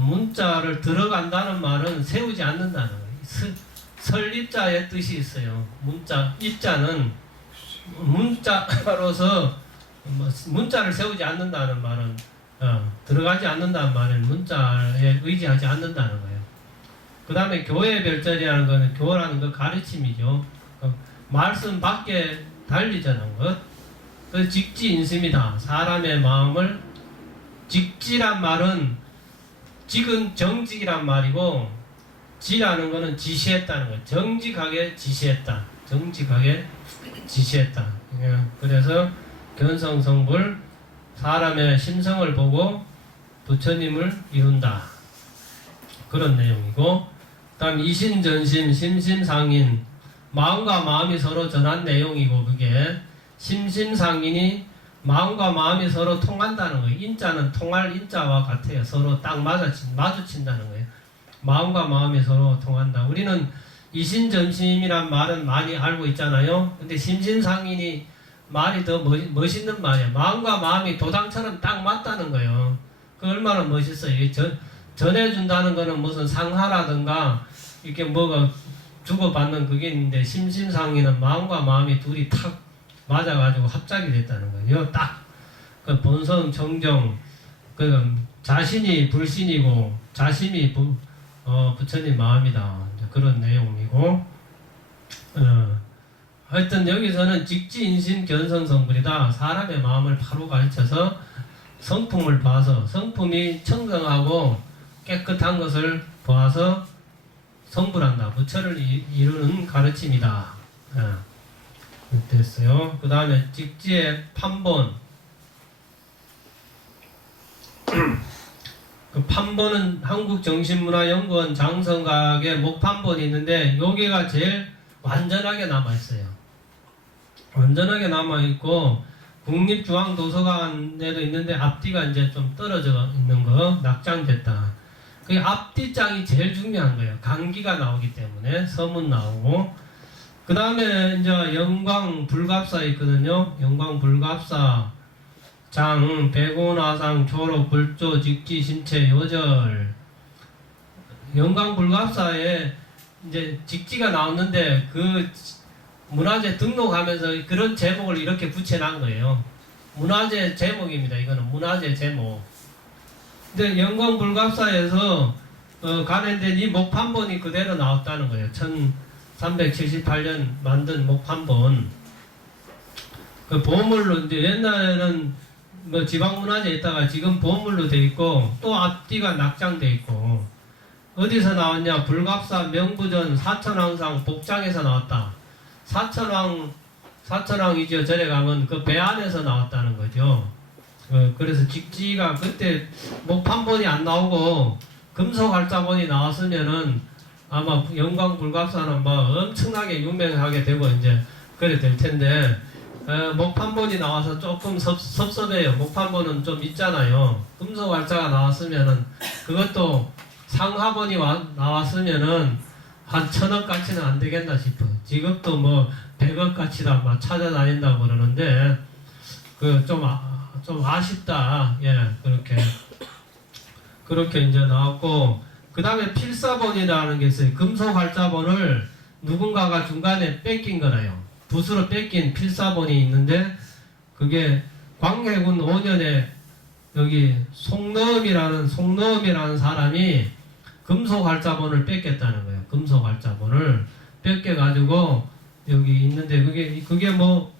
문자를 들어간다는 말은 세우지 않는다는 거예요. 설립자의 뜻이 있어요. 문자, 입자는 문자로서 문자를 세우지 않는다는 말은 들어가지 않는다는 말은 문자에 의지하지 않는다는 거예요. 그 다음에 교회별전이라는 것은 교라는 거 가르침이죠. 말씀 밖에 달리자는 것. 그 직지인심이다. 사람의 마음을 직지란 말은 직은 정직이란 말이고 지라는 것은 지시했다는 거. 정직하게 지시했다. 정직하게 지시했다. 그래서 견성성불 사람의 심성을 보고 부처님을 이룬다. 그런 내용이고, 그 다음 이신전심 심심상인 마음과 마음이 서로 전한 내용이고, 그게 심심상인이 마음과 마음이 서로 통한다는 거예요. 인자는 통할 인자와 같아요. 서로 딱 마주친다는 거예요. 마음과 마음이 서로 통한다. 우리는 이신전심이란 말은 많이 알고 있잖아요. 근데 심심상인이 말이 더 멋있는 말이에요. 마음과 마음이 도당처럼 딱 맞다는 거예요. 그 얼마나 멋있어요. 전해준다는 거는 무슨 상하라든가 이렇게 뭐가 주고받는 그게 있는데, 심심상인은 마음과 마음이 둘이 탁 맞아가지고 합작이 됐다는 거예요. 딱 그 본성 정정, 그 자신이 불신이고 자심이 부처님 마음이다. 그런 내용이고, 하여튼 여기서는 직지인심 견성성불이다. 사람의 마음을 바로 가르쳐서 성품을 봐서 성품이 청정하고 깨끗한 것을 보아서 성불한다. 부처를 이루는 가르침이다. 됐어요. 그 다음에 직지의 판본. 그 판본은 한국정신문화연구원 장성각의 목판본이 있는데 여기가 제일 완전하게 남아있어요. 완전하게 남아있고 국립중앙도서관에도 있는데 앞뒤가 이제 좀 떨어져 있는 거, 낙장됐다. 그 앞뒤장이 제일 중요한 거예요. 강기가 나오기 때문에 서문 나오고, 그 다음에 이제 영광불갑사 있거든요. 영광불갑사 장, 백운화상, 초록, 불조, 직지, 신체, 요절. 영광불갑사에 이제 직지가 나왔는데 그 문화재 등록하면서 그런 제목을 이렇게 붙여놓은 거예요. 문화재 제목입니다. 이거는 문화재 제목. 근데 영광불갑사에서 간행된 이 목판본이 그대로 나왔다는 거예요. 1378년 만든 목판본. 그 보물로 이제 옛날에는 뭐 지방문화재에 있다가 지금 보물로 돼 있고 또 앞뒤가 낙장돼 있고, 어디서 나왔냐? 불갑사 명부전 사천왕상 복장에서 나왔다. 사천왕이죠. 절에 가면 그 배 안에서 나왔다는 거죠. 그래서 직지가 그때 목판본이 안 나오고 금속활자본이 나왔으면은 아마 영광불갑사는 뭐 엄청나게 유명하게 되고 이제 그래 될 텐데, 목판본이 나와서 조금 섭섭해요. 목판본은 좀 있잖아요. 금속활자가 나왔으면은 그것도 상하본이 나왔으면은 한 1000억 가치는 안 되겠나 싶어. 지금도 뭐 100억 가치다 막 찾아다닌다고 그러는데 그 좀 아쉽다. 예, 그렇게 이제 나왔고, 그 다음에 필사본이라는 게 있어요. 금속활자본을 누군가가 중간에 뺏긴 거라요. 붓으로 뺏긴 필사본이 있는데 그게 광해군 5년에 여기 송너음이라는 사람이 금속활자본을 뺏겼다는 거예요. 금속활자본을 뺏겨가지고 여기 있는데 그게 뭐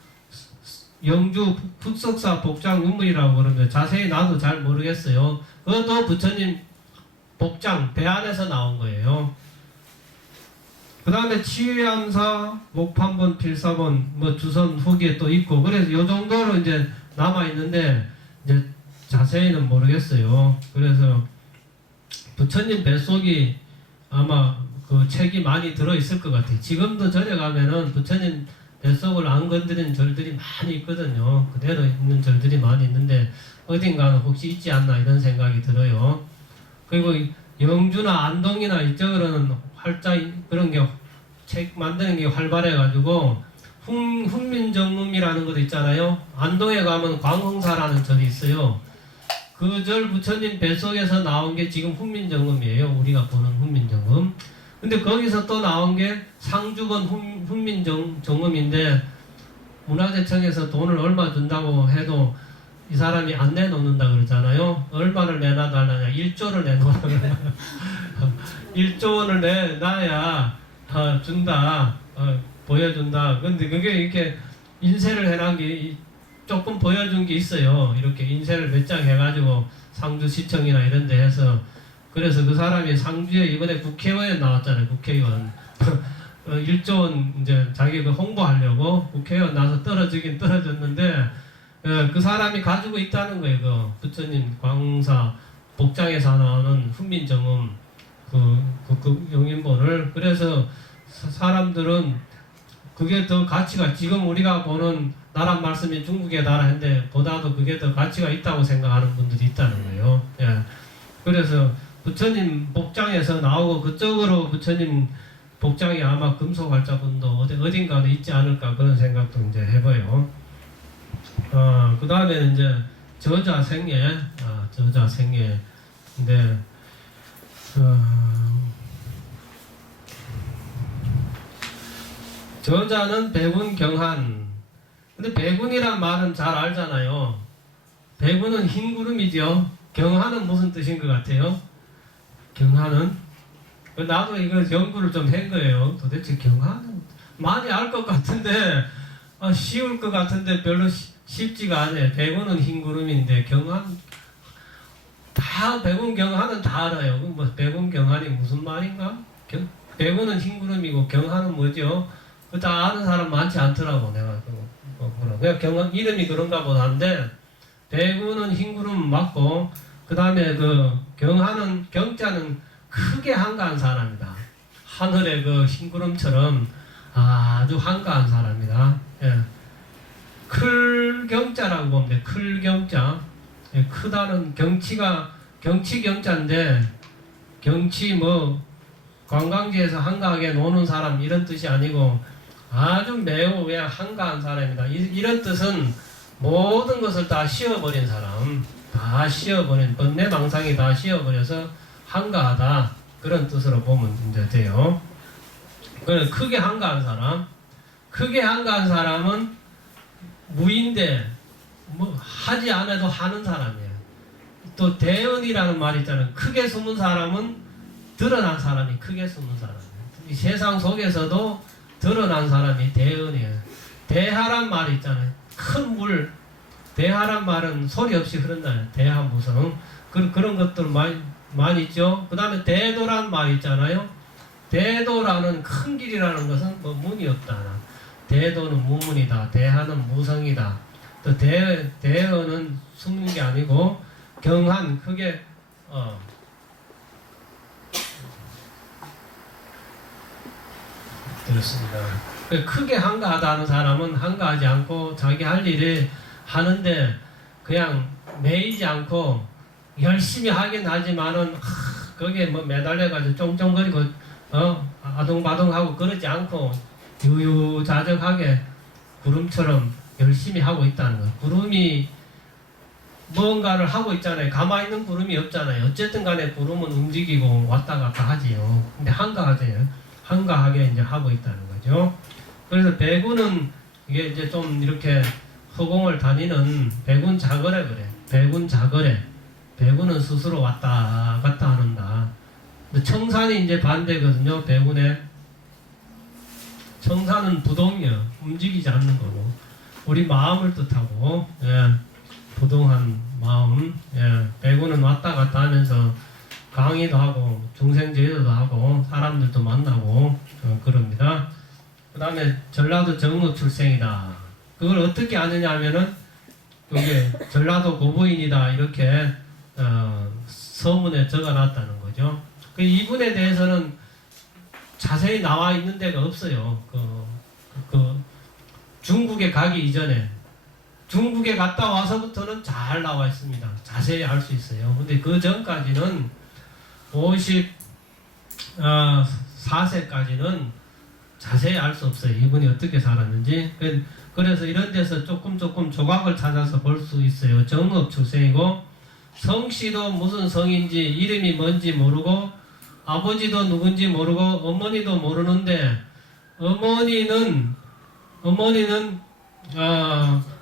영주 흑석사 복장 운문이라고 그러는데 자세히 나도 잘 모르겠어요. 그것도 부처님 복장 배 안에서 나온 거예요. 그 다음에 치유암사, 목판본, 필사본, 뭐 주선 후기에 또 있고 그래서 요 정도로 이제 남아 있는데 이제 자세히는 모르겠어요. 그래서 부처님 뱃속이 아마 그 책이 많이 들어 있을 것 같아요. 지금도 절에 가면은 부처님 뱃속을 안 건드린 절들이 많이 있거든요. 그대로 있는 절들이 많이 있는데 어딘가는 혹시 있지 않나 이런 생각이 들어요. 그리고 영주나 안동이나 이쪽으로는 활자 그런 게 책 만드는 게 활발해가지고 훈민정음이라는 것도 있잖아요. 안동에 가면 광흥사라는 절이 있어요. 그 절 부처님 뱃속에서 나온 게 지금 훈민정음이에요. 우리가 보는 훈민정음. 근데 거기서 또 나온 게 상주본 훈민정음인데 문화재청에서 돈을 얼마 준다고 해도 이 사람이 안 내놓는다 그러잖아요. 얼마를 내놔달라냐. 1조를 내놓으라. 1조 원을 내놔야 준다. 보여준다. 근데 그게 이렇게 인쇄를 해놓은 게 조금 보여준 게 있어요. 이렇게 인쇄를 몇 장 해가지고 상주시청이나 이런 데 해서 그래서 그 사람이 상주에 이번에 국회의원 나왔잖아요. 국회의원. 1조 원 이제 자기 그 홍보하려고 국회의원 나서 떨어지긴 떨어졌는데 그 사람이 가지고 있다는 거예요. 그 부처님 광사 복장에서 나오는 훈민정음 그 용인본을. 그래서 사람들은 그게 더 가치가 지금 우리가 보는 나란 말씀이 중국의 나라인데 보다도 그게 더 가치가 있다고 생각하는 분들이 있다는 거예요. 예. 그래서 부처님 복장에서 나오고 그쪽으로 부처님 복장이 아마 금속활자본도 어딘가에 있지 않을까 그런 생각도 이제 해봐요. 그 다음에 이제 저자생애, 저자생애인데 저자는 백운경한. 근데 백운이란 말은 잘 알잖아요. 백운은 흰 구름이죠. 경한은 무슨 뜻인 것 같아요? 경한은? 나도 이거 연구를 좀 한 거예요. 도대체 경한은 많이 알 것 같은데 쉬울 것 같은데 별로 쉽지가 않아요. 백운은 흰 구름인데 경한 다 백운 경한은 다 알아요. 뭐 백운 경한이 무슨 말인가? 백운은 흰 구름이고 경한은 뭐죠? 다 아는 사람 많지 않더라고. 내가 그냥 경한 이름이 그런가 보다 한데 백운은 흰 구름 맞고 그 다음에 그 경한은 경자는 크게 한가한 사람이다. 하늘의 그 흰 구름처럼 아주 한가한 사람이다. 예. 클 경자라고 보면 돼. 클 경자. 예, 크다는 경치 경자인데 경치 뭐 관광지에서 한가하게 노는 사람 이런 뜻이 아니고 아주 매우 그냥 한가한 사람이다. 이런 뜻은 모든 것을 다 씌워버린 사람, 다 씌워버린 번뇌망상이 다 씌워버려서 한가하다 그런 뜻으로 보면 이제 돼요. 그래서 크게 한가한 사람, 크게 한가한 사람은 무인데 뭐 하지 않아도 하는 사람이에요. 또 대언이라는 말이 있잖아요. 크게 숨은 사람은 드러난 사람이 크게 숨은 사람이에요. 이 세상 속에서도 드러난 사람이 대언이에요. 대하란 말이 있잖아요. 큰 물, 대하란 말은 소리 없이 흐른다요. 대하무성. 그런 것들 많이 있죠. 그 다음에 대도란 말이 있잖아요. 대도라는 큰 길이라는 것은 뭐 문이 없다. 대도는 무문이다. 대하는 무성이다. 또 대어는 숨는 게 아니고 경한 크게 그렇습니다. 크게 한가하다는 사람은 한가하지 않고 자기 할 일을 하는데 그냥 매이지 않고 열심히 하긴 하지만은 거기에 뭐 매달려가지고 쫑쫑거리고 아동바동하고 그러지 않고 유유자적하게 구름처럼 열심히 하고 있다는 거. 구름이 뭔가를 하고 있잖아요. 가만히 있는 구름이 없잖아요. 어쨌든 간에 구름은 움직이고 왔다 갔다 하지요. 근데 한가하게 이제 하고 있다는 거죠. 그래서 배구는 이게 이제 좀 이렇게 허공을 다니는 백운 자거래 그래. 백운 자거래. 백운은 스스로 왔다 갔다 하는다. 근데 청산이 이제 반대거든요. 백운에. 청산은 부동이요. 움직이지 않는 거고. 우리 마음을 뜻하고, 예, 부동한 마음. 예, 백운은 왔다 갔다 하면서 강의도 하고, 중생제도도 하고, 사람들도 만나고, 그럽니다. 그 다음에 전라도 정읍 출생이다. 그걸 어떻게 아느냐 하면은, 그게 전라도 고부인이다. 이렇게, 서문에 적어 놨다는 거죠. 이분에 대해서는 자세히 나와 있는 데가 없어요. 중국에 가기 이전에. 중국에 갔다 와서부터는 잘 나와 있습니다. 자세히 알 수 있어요. 근데 그 전까지는 54세까지는 자세히 알 수 없어요. 이분이 어떻게 살았는지. 그래서 이런 데서 조금 조각을 찾아서 볼 수 있어요. 정읍 출생이고, 성씨도 무슨 성인지, 이름이 뭔지 모르고, 아버지도 누군지 모르고, 어머니도 모르는데, 어머니는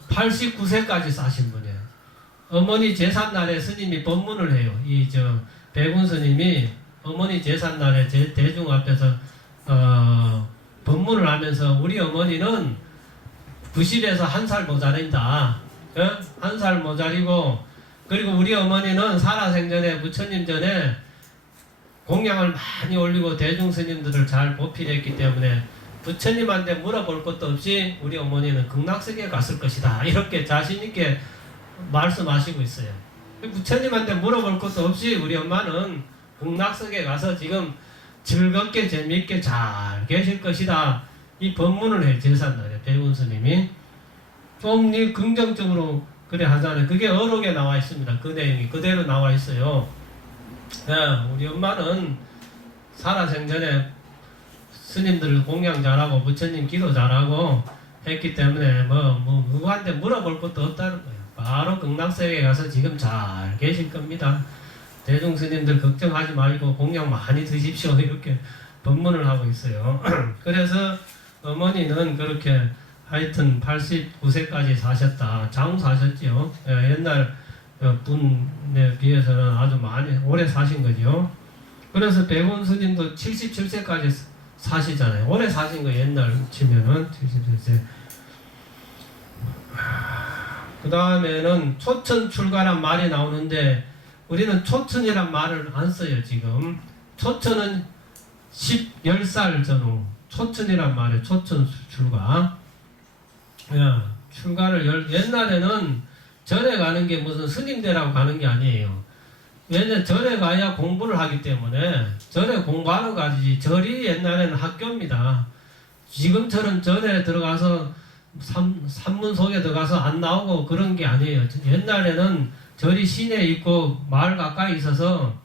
89세까지 사신 분이에요. 어머니 제삿날에 스님이 법문을 해요. 백운 스님이 어머니 제삿날에 대중 앞에서 법문을 하면서, 우리 어머니는 90에서 1살 모자란다. 1살 모자리고, 그리고 우리 어머니는 살아생전에 부처님 전에 공양을 많이 올리고 대중 스님들을 잘 보필했기 때문에 부처님한테 물어볼 것도 없이 우리 어머니는 극락세계에 갔을 것이다. 이렇게 자신있게 말씀하시고 있어요. 부처님한테 물어볼 것도 없이 우리 엄마는 극락세계에 가서 지금 즐겁게 재미있게 잘 계실 것이다. 이 법문을 해. 제삿날에 백운 스님이 좀 긍정적으로 그래 하잖아요. 그게 어록에 나와 있습니다. 그 내용이 그대로 나와 있어요. 우리 엄마는 살아생전에 스님들 공양 잘하고 부처님 기도 잘하고 했기 때문에 누구한테 물어볼 것도 없다는 거예요. 바로 극락세계에 가서 지금 잘 계실 겁니다. 대중 스님들 걱정하지 말고 공양 많이 드십시오. 이렇게 법문을 하고 있어요. 그래서 어머니는 그렇게 하여튼 89세까지 사셨다. 장사하셨지요. 옛날 분에 비해서는 아주 많이 오래 사신 거죠. 그래서 백운 스님도 77세까지 사시잖아요. 오래 사신 거 옛날 치면은 77세. 그 다음에는 초천 출가란 말이 나오는데 우리는 초천이란 말을 안 써요. 지금 초천은 10살 전후 초천이란 말이에요. 초천 출가. 출가를 옛날에는 절에 가는 게 무슨 스님들하고 가는 게 아니에요. 왜냐면 절에 가야 공부를 하기 때문에 절에 공부하러 가지. 절이 옛날에는 학교입니다. 지금처럼 절에 들어가서 산문 속에 들어가서 안 나오고 그런 게 아니에요. 옛날에는 절이 시내에 있고 마을 가까이 있어서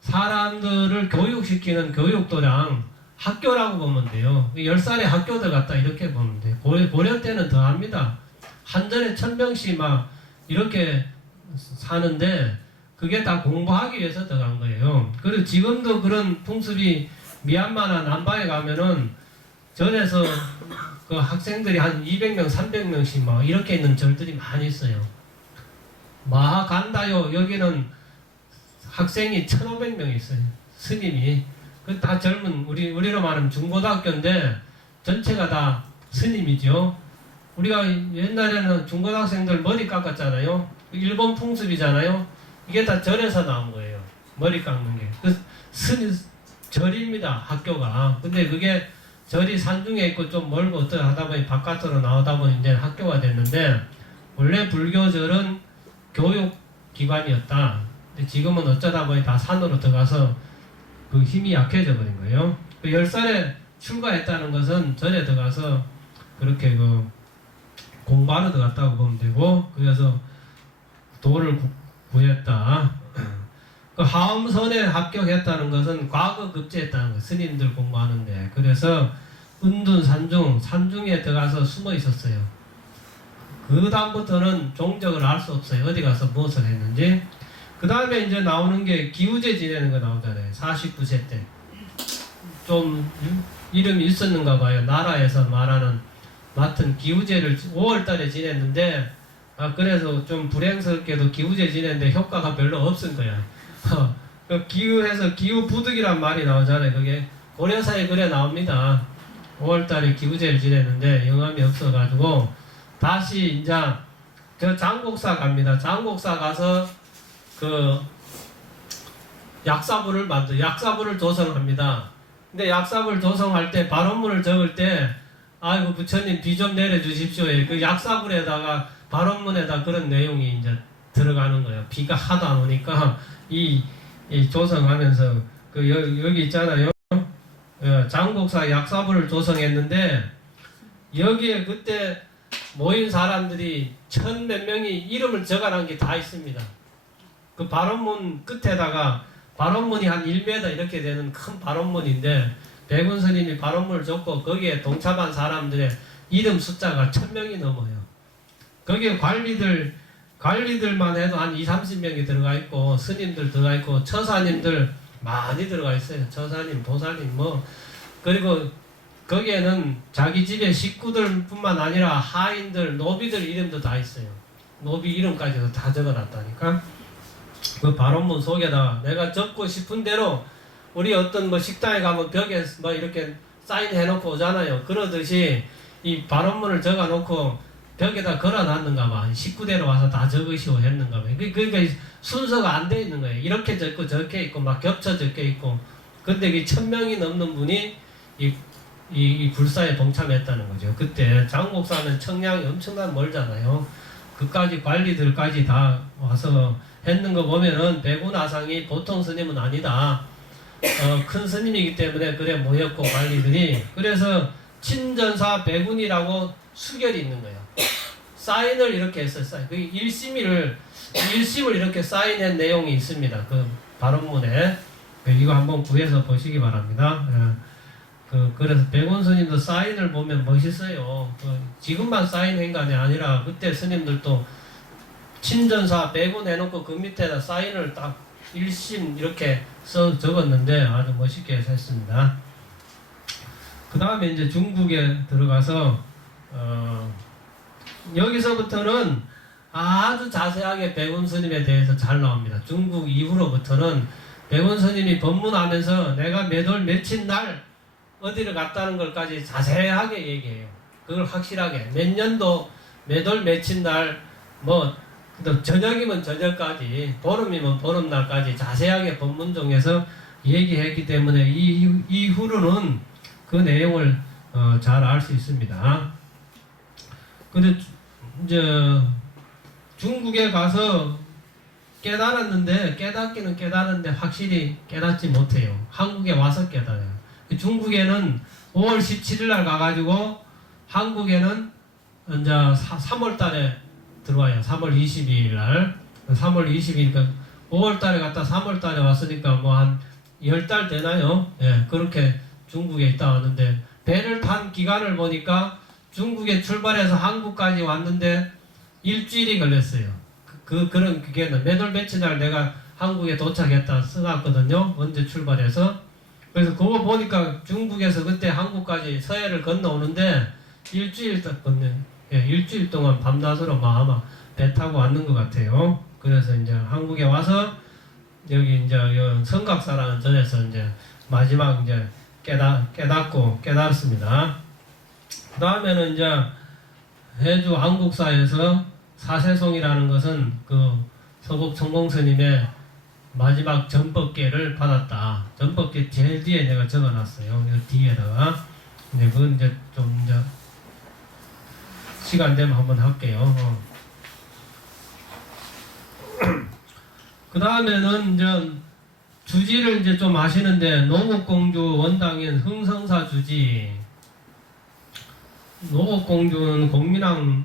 사람들을 교육시키는 교육도량 학교라고 보면 돼요. 10살에 학교 들어갔다 이렇게 보면 돼요. 고려 때는 더 합니다. 한 절에 1000명씩 막 이렇게 사는데 그게 다 공부하기 위해서 들어간 거예요. 그리고 지금도 그런 풍습이 미얀마나 남방에 가면은 절에서 그 학생들이 한 200명, 300명씩 막 이렇게 있는 절들이 많이 있어요. 마하간다요 여기는 학생이 1500명 있어요. 스님이. 그 다 젊은 우리로 말하면 중고등학교인데 전체가 다 스님이죠. 우리가 옛날에는 중고등학생들 머리 깎았잖아요. 일본 풍습이잖아요. 이게 다 절에서 나온 거예요. 머리 깎는 게. 그 스님 절입니다. 학교가. 근데 그게 절이 산중에 있고 좀 멀고 어떻게 하다 보니 바깥으로 나오다 보니 이제 학교가 됐는데 원래 불교절은 교육기관이었다. 근데 지금은 어쩌다 보니 다 산으로 들어가서 그 힘이 약해져 버린 거예요. 그 10살에 출가했다는 것은 절에 들어가서 그렇게 그 공부하러 들어갔다고 보면 되고, 그래서 도를 구했다. 그 하엄선에 합격했다는 것은 과거 급제했다는 거. 스님들 공부하는데. 그래서 은둔 산중에 들어가서 숨어 있었어요. 그 다음부터는 종적을 알 수 없어요. 어디 가서 무엇을 했는지. 그 다음에 이제 나오는 게 기우제 지내는 거 나오잖아요. 49세 때. 좀 이름이 있었는가 봐요. 나라에서 말하는 맡은 기우제를 5월달에 지냈는데 그래서 좀 불행스럽게도 기우제 지냈는데 효과가 별로 없은 거야. 그 기우해서 기우부득이란 말이 나오잖아요. 그게 고려사에 그래 나옵니다. 5월달에 기우제를 지냈는데 영감이 없어가지고 다시 이제 저 장곡사 갑니다. 장곡사 가서 그 약사부를 약사부를 조성합니다. 근데 약사부를 조성할 때 발언문을 적을 때 아이고 부처님 비 좀 내려주십시오. 그 약사부에다가 발언문에다 그런 내용이 이제 들어가는 거예요. 비가 하도 안 오니까 이 조성하면서 그 여기 있잖아요. 장곡사 약사부를 조성했는데 여기에 그때 모인 사람들이 1000몇 명이 이름을 적어놓은 게 다 있습니다. 그 발언문 끝에다가 발언문이 한 1m 이렇게 되는 큰 발언문인데 백운 스님이 발언문을 적고 거기에 동참한 사람들의 이름 숫자가 1000명이 넘어요. 거기에 관리들만 해도 한 20-30명이 들어가 있고 스님들 들어가 있고 처사님들 많이 들어가 있어요. 처사님, 보살님 그리고 거기에는 자기 집의 식구들뿐만 아니라 하인들, 노비들 이름도 다 있어요. 노비 이름까지도 다 적어놨다니까. 그 발언문 속에다가 내가 적고 싶은 대로 우리 어떤 식당에 가면 벽에 이렇게 사인해놓고 오잖아요. 그러듯이 이 발언문을 적어놓고 벽에다 걸어놨는가 봐. 식구대로 와서 다 적으시오 했는가 봐. 그러니까 순서가 안 돼 있는 거예요. 이렇게 적고 저렇게 있고 막 겹쳐 적혀 있고. 근데 1000명이 넘는 분이 이 불사에 동참했다는 거죠. 그때 장곡사는 청량이 엄청나게 멀잖아요. 그까지 관리들까지 다 와서 했는 거 보면은 백운아상이 보통 스님은 아니다. 큰 스님이기 때문에 그래 모였고 관리들이. 그래서 친전사 백운이라고 수결이 있는 거예요. 사인을 이렇게 했어요. 그 일심을 이렇게 사인한 내용이 있습니다. 그 발언문에. 이거 한번 구해서 보시기 바랍니다. 그래서 백운 스님도 사인을 보면 멋있어요. 지금만 사인한 게 아니라 그때 스님들도 친전사 백운 해놓고 그 밑에다 사인을 딱 일심 이렇게 적었는데 아주 멋있게 했습니다. 그 다음에 이제 중국에 들어가서 여기서부터는 아주 자세하게 백운 스님에 대해서 잘 나옵니다. 중국 이후로부터는 백운 스님이 법문하면서 내가 몇 월 며칠 날 어디를 갔다는 걸까지 자세하게 얘기해요. 그걸 확실하게 몇 년도 몇 월 며칠 날 또 저녁이면 저녁까지 보름이면 보름날까지 자세하게 법문중에서 얘기했기 때문에 이후로는 그 내용을 잘 알 수 있습니다. 근데 이제 중국에 가서 깨달았는데 깨닫기는 깨달았는데 확실히 깨닫지 못해요. 한국에 와서 깨달아요. 중국에는 5월 17일 날 가가지고 한국에는 이제 3월 달에 들어와요. 3월 22일 날. 3월 22일이니까 5월 달에 갔다 3월 달에 왔으니까 한 10달 되나요? 예, 그렇게 중국에 있다 왔는데 배를 탄 기간을 보니까 중국에 출발해서 한국까지 왔는데 일주일이 걸렸어요. 그런 기계는 몇 월 며칠 날 내가 한국에 도착했다 써놨거든요. 언제 출발해서. 그래서 그거 보니까 중국에서 그때 한국까지 서해를 건너오는데 일주일 동안 밤낮으로 아마 배 타고 왔는 것 같아요. 그래서 이제 한국에 와서 여기 이제 성각사라는 절에서 이제 마지막 이제 깨닫습니다. 그 다음에는 이제 해주 한국사에서 사세송이라는 것은 그 서국 청공스님의 마지막 전법계를 받았다. 전법계 제일 뒤에 내가 적어놨어요. 이 뒤에다가. 근데 그건 이제 좀 이제 시간 되면 한번 할게요. 그 다음에는 이제 주지를 이제 좀 아시는데 노국공주 원당인 흥성사 주지. 노국공주는 공민왕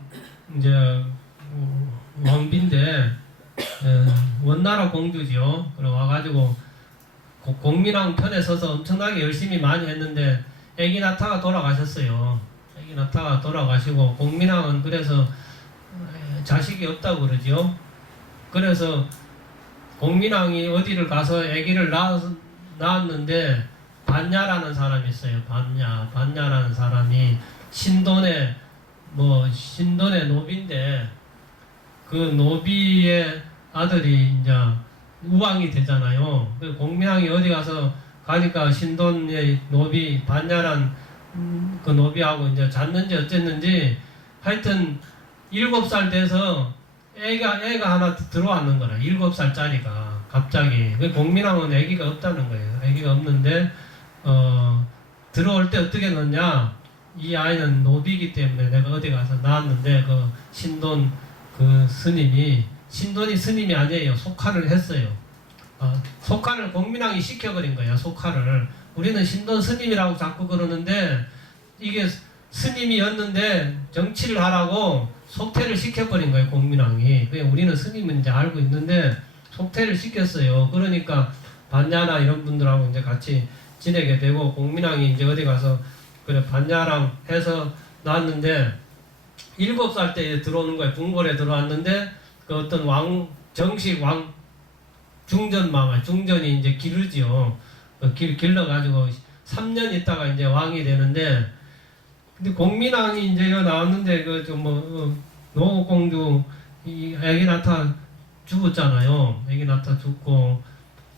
이제 왕비인데 원나라 공주지요. 그래 와가지고 공민왕 편에 서서 엄청나게 열심히 많이 했는데 애기 낳다가 돌아가셨어요. 애기 낳다가 돌아가시고 공민왕은 그래서 자식이 없다고 그러지요. 그래서 공민왕이 어디를 가서 애기를 낳았는데 반야라는 사람이 있어요. 반야라는 사람이 신돈에 뭐 신돈의 노비인데 그 노비의 아들이 이제 우왕이 되잖아요. 그 공명이 어디 가서 가니까 신돈의 노비 반야란 그 노비하고 이제 잤는지 어쨌는지 하여튼 7살 돼서 애가 하나 들어왔는 거라. 7살짜리가 갑자기. 그 공민왕은 애기가 없다는 거예요. 애기가 없는데 들어올 때 어떻게 넣냐? 이 아이는 노비이기 때문에 내가 어디 가서 낳았는데 그 신돈 그 스님이 신돈이 스님이 아니에요. 속할을 했어요. 속할을 공민왕이 시켜버린 거야. 속할을. 우리는 신돈 스님이라고 자꾸 그러는데 이게 스님이었는데 정치를 하라고 속퇴를 시켜버린 거예요. 공민왕이. 그냥 우리는 스님은 이제 알고 있는데 속퇴를 시켰어요. 그러니까 반야나 이런 분들하고 이제 같이 지내게 되고 공민왕이 이제 어디 가서 그래 반야랑 해서 나왔는데 7살 때 들어오는 거예요. 궁궐에 들어왔는데 그 어떤 정식 중전이 이제 기르지요. 길러가지고 3년 있다가 이제 왕이 되는데 근데 공민왕이 이제 여기 나왔는데 노공주 이 애기 낳다 죽었잖아요. 애기 낳다 죽고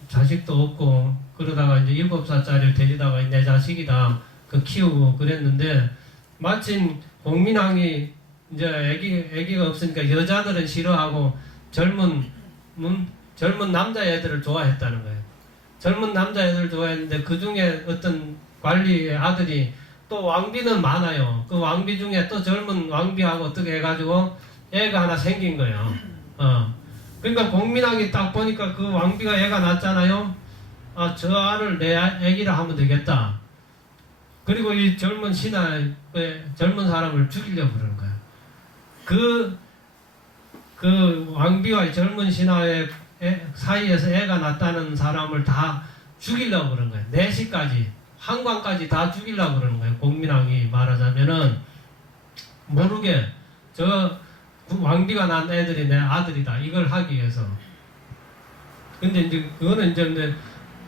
자식도 없고 그러다가 이제 7살짜리를 데리다가 내 자식이다 그 키우고 그랬는데 마침 공민왕이 이제 애기가 없으니까 여자들은 싫어하고 젊은 남자애들을 좋아했다는 거예요. 젊은 남자애들을 좋아했는데 그 중에 어떤 관리의 아들이 또 왕비는 많아요. 그 왕비 중에 또 젊은 왕비하고 어떻게 해가지고 애가 하나 생긴 거예요. 그러니까 공민왕이 딱 보니까 그 왕비가 애가 낳았잖아요. 저 알을 내 애기라 하면 되겠다. 그리고 이 젊은 신하의 젊은 사람을 죽이려고 그러는 거야. 그 왕비와 젊은 신하의 사이에서 애가 낳았다는 사람을 다 죽이려고 그러는 거야. 내시까지, 한광까지 다 죽이려고 그러는 거예요. 공민왕이 말하자면은 모르게 저 왕비가 낳은 애들이 내 아들이다. 이걸 하기 위해서. 근데 이제 그거는 이제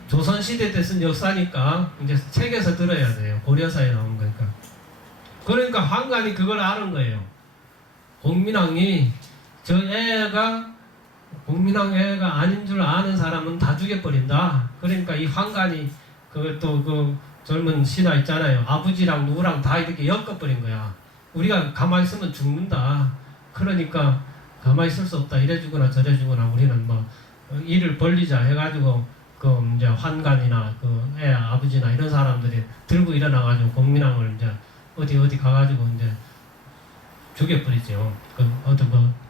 조선시대 때 쓴 역사니까 이제 책에서 들어야 돼요. 고려사에 나온 거니까. 그러니까 환관이 그걸 아는 거예요. 공민왕이 공민왕 애가 아닌 줄 아는 사람은 다 죽여버린다. 그러니까 이 환관이 그것도 그 젊은 신하 있잖아요. 아버지랑 누구랑 다 이렇게 엮어버린 거야. 우리가 가만히 있으면 죽는다. 그러니까 가만히 있을 수 없다. 이래주거나 저래주거나 우리는 뭐 일을 벌리자 해가지고 그 이제 환관이나 그 애 아버지나 이런 사람들이 들고 일어나가지고 공민왕을 이제 어디 가가지고 이제 죽여버리죠.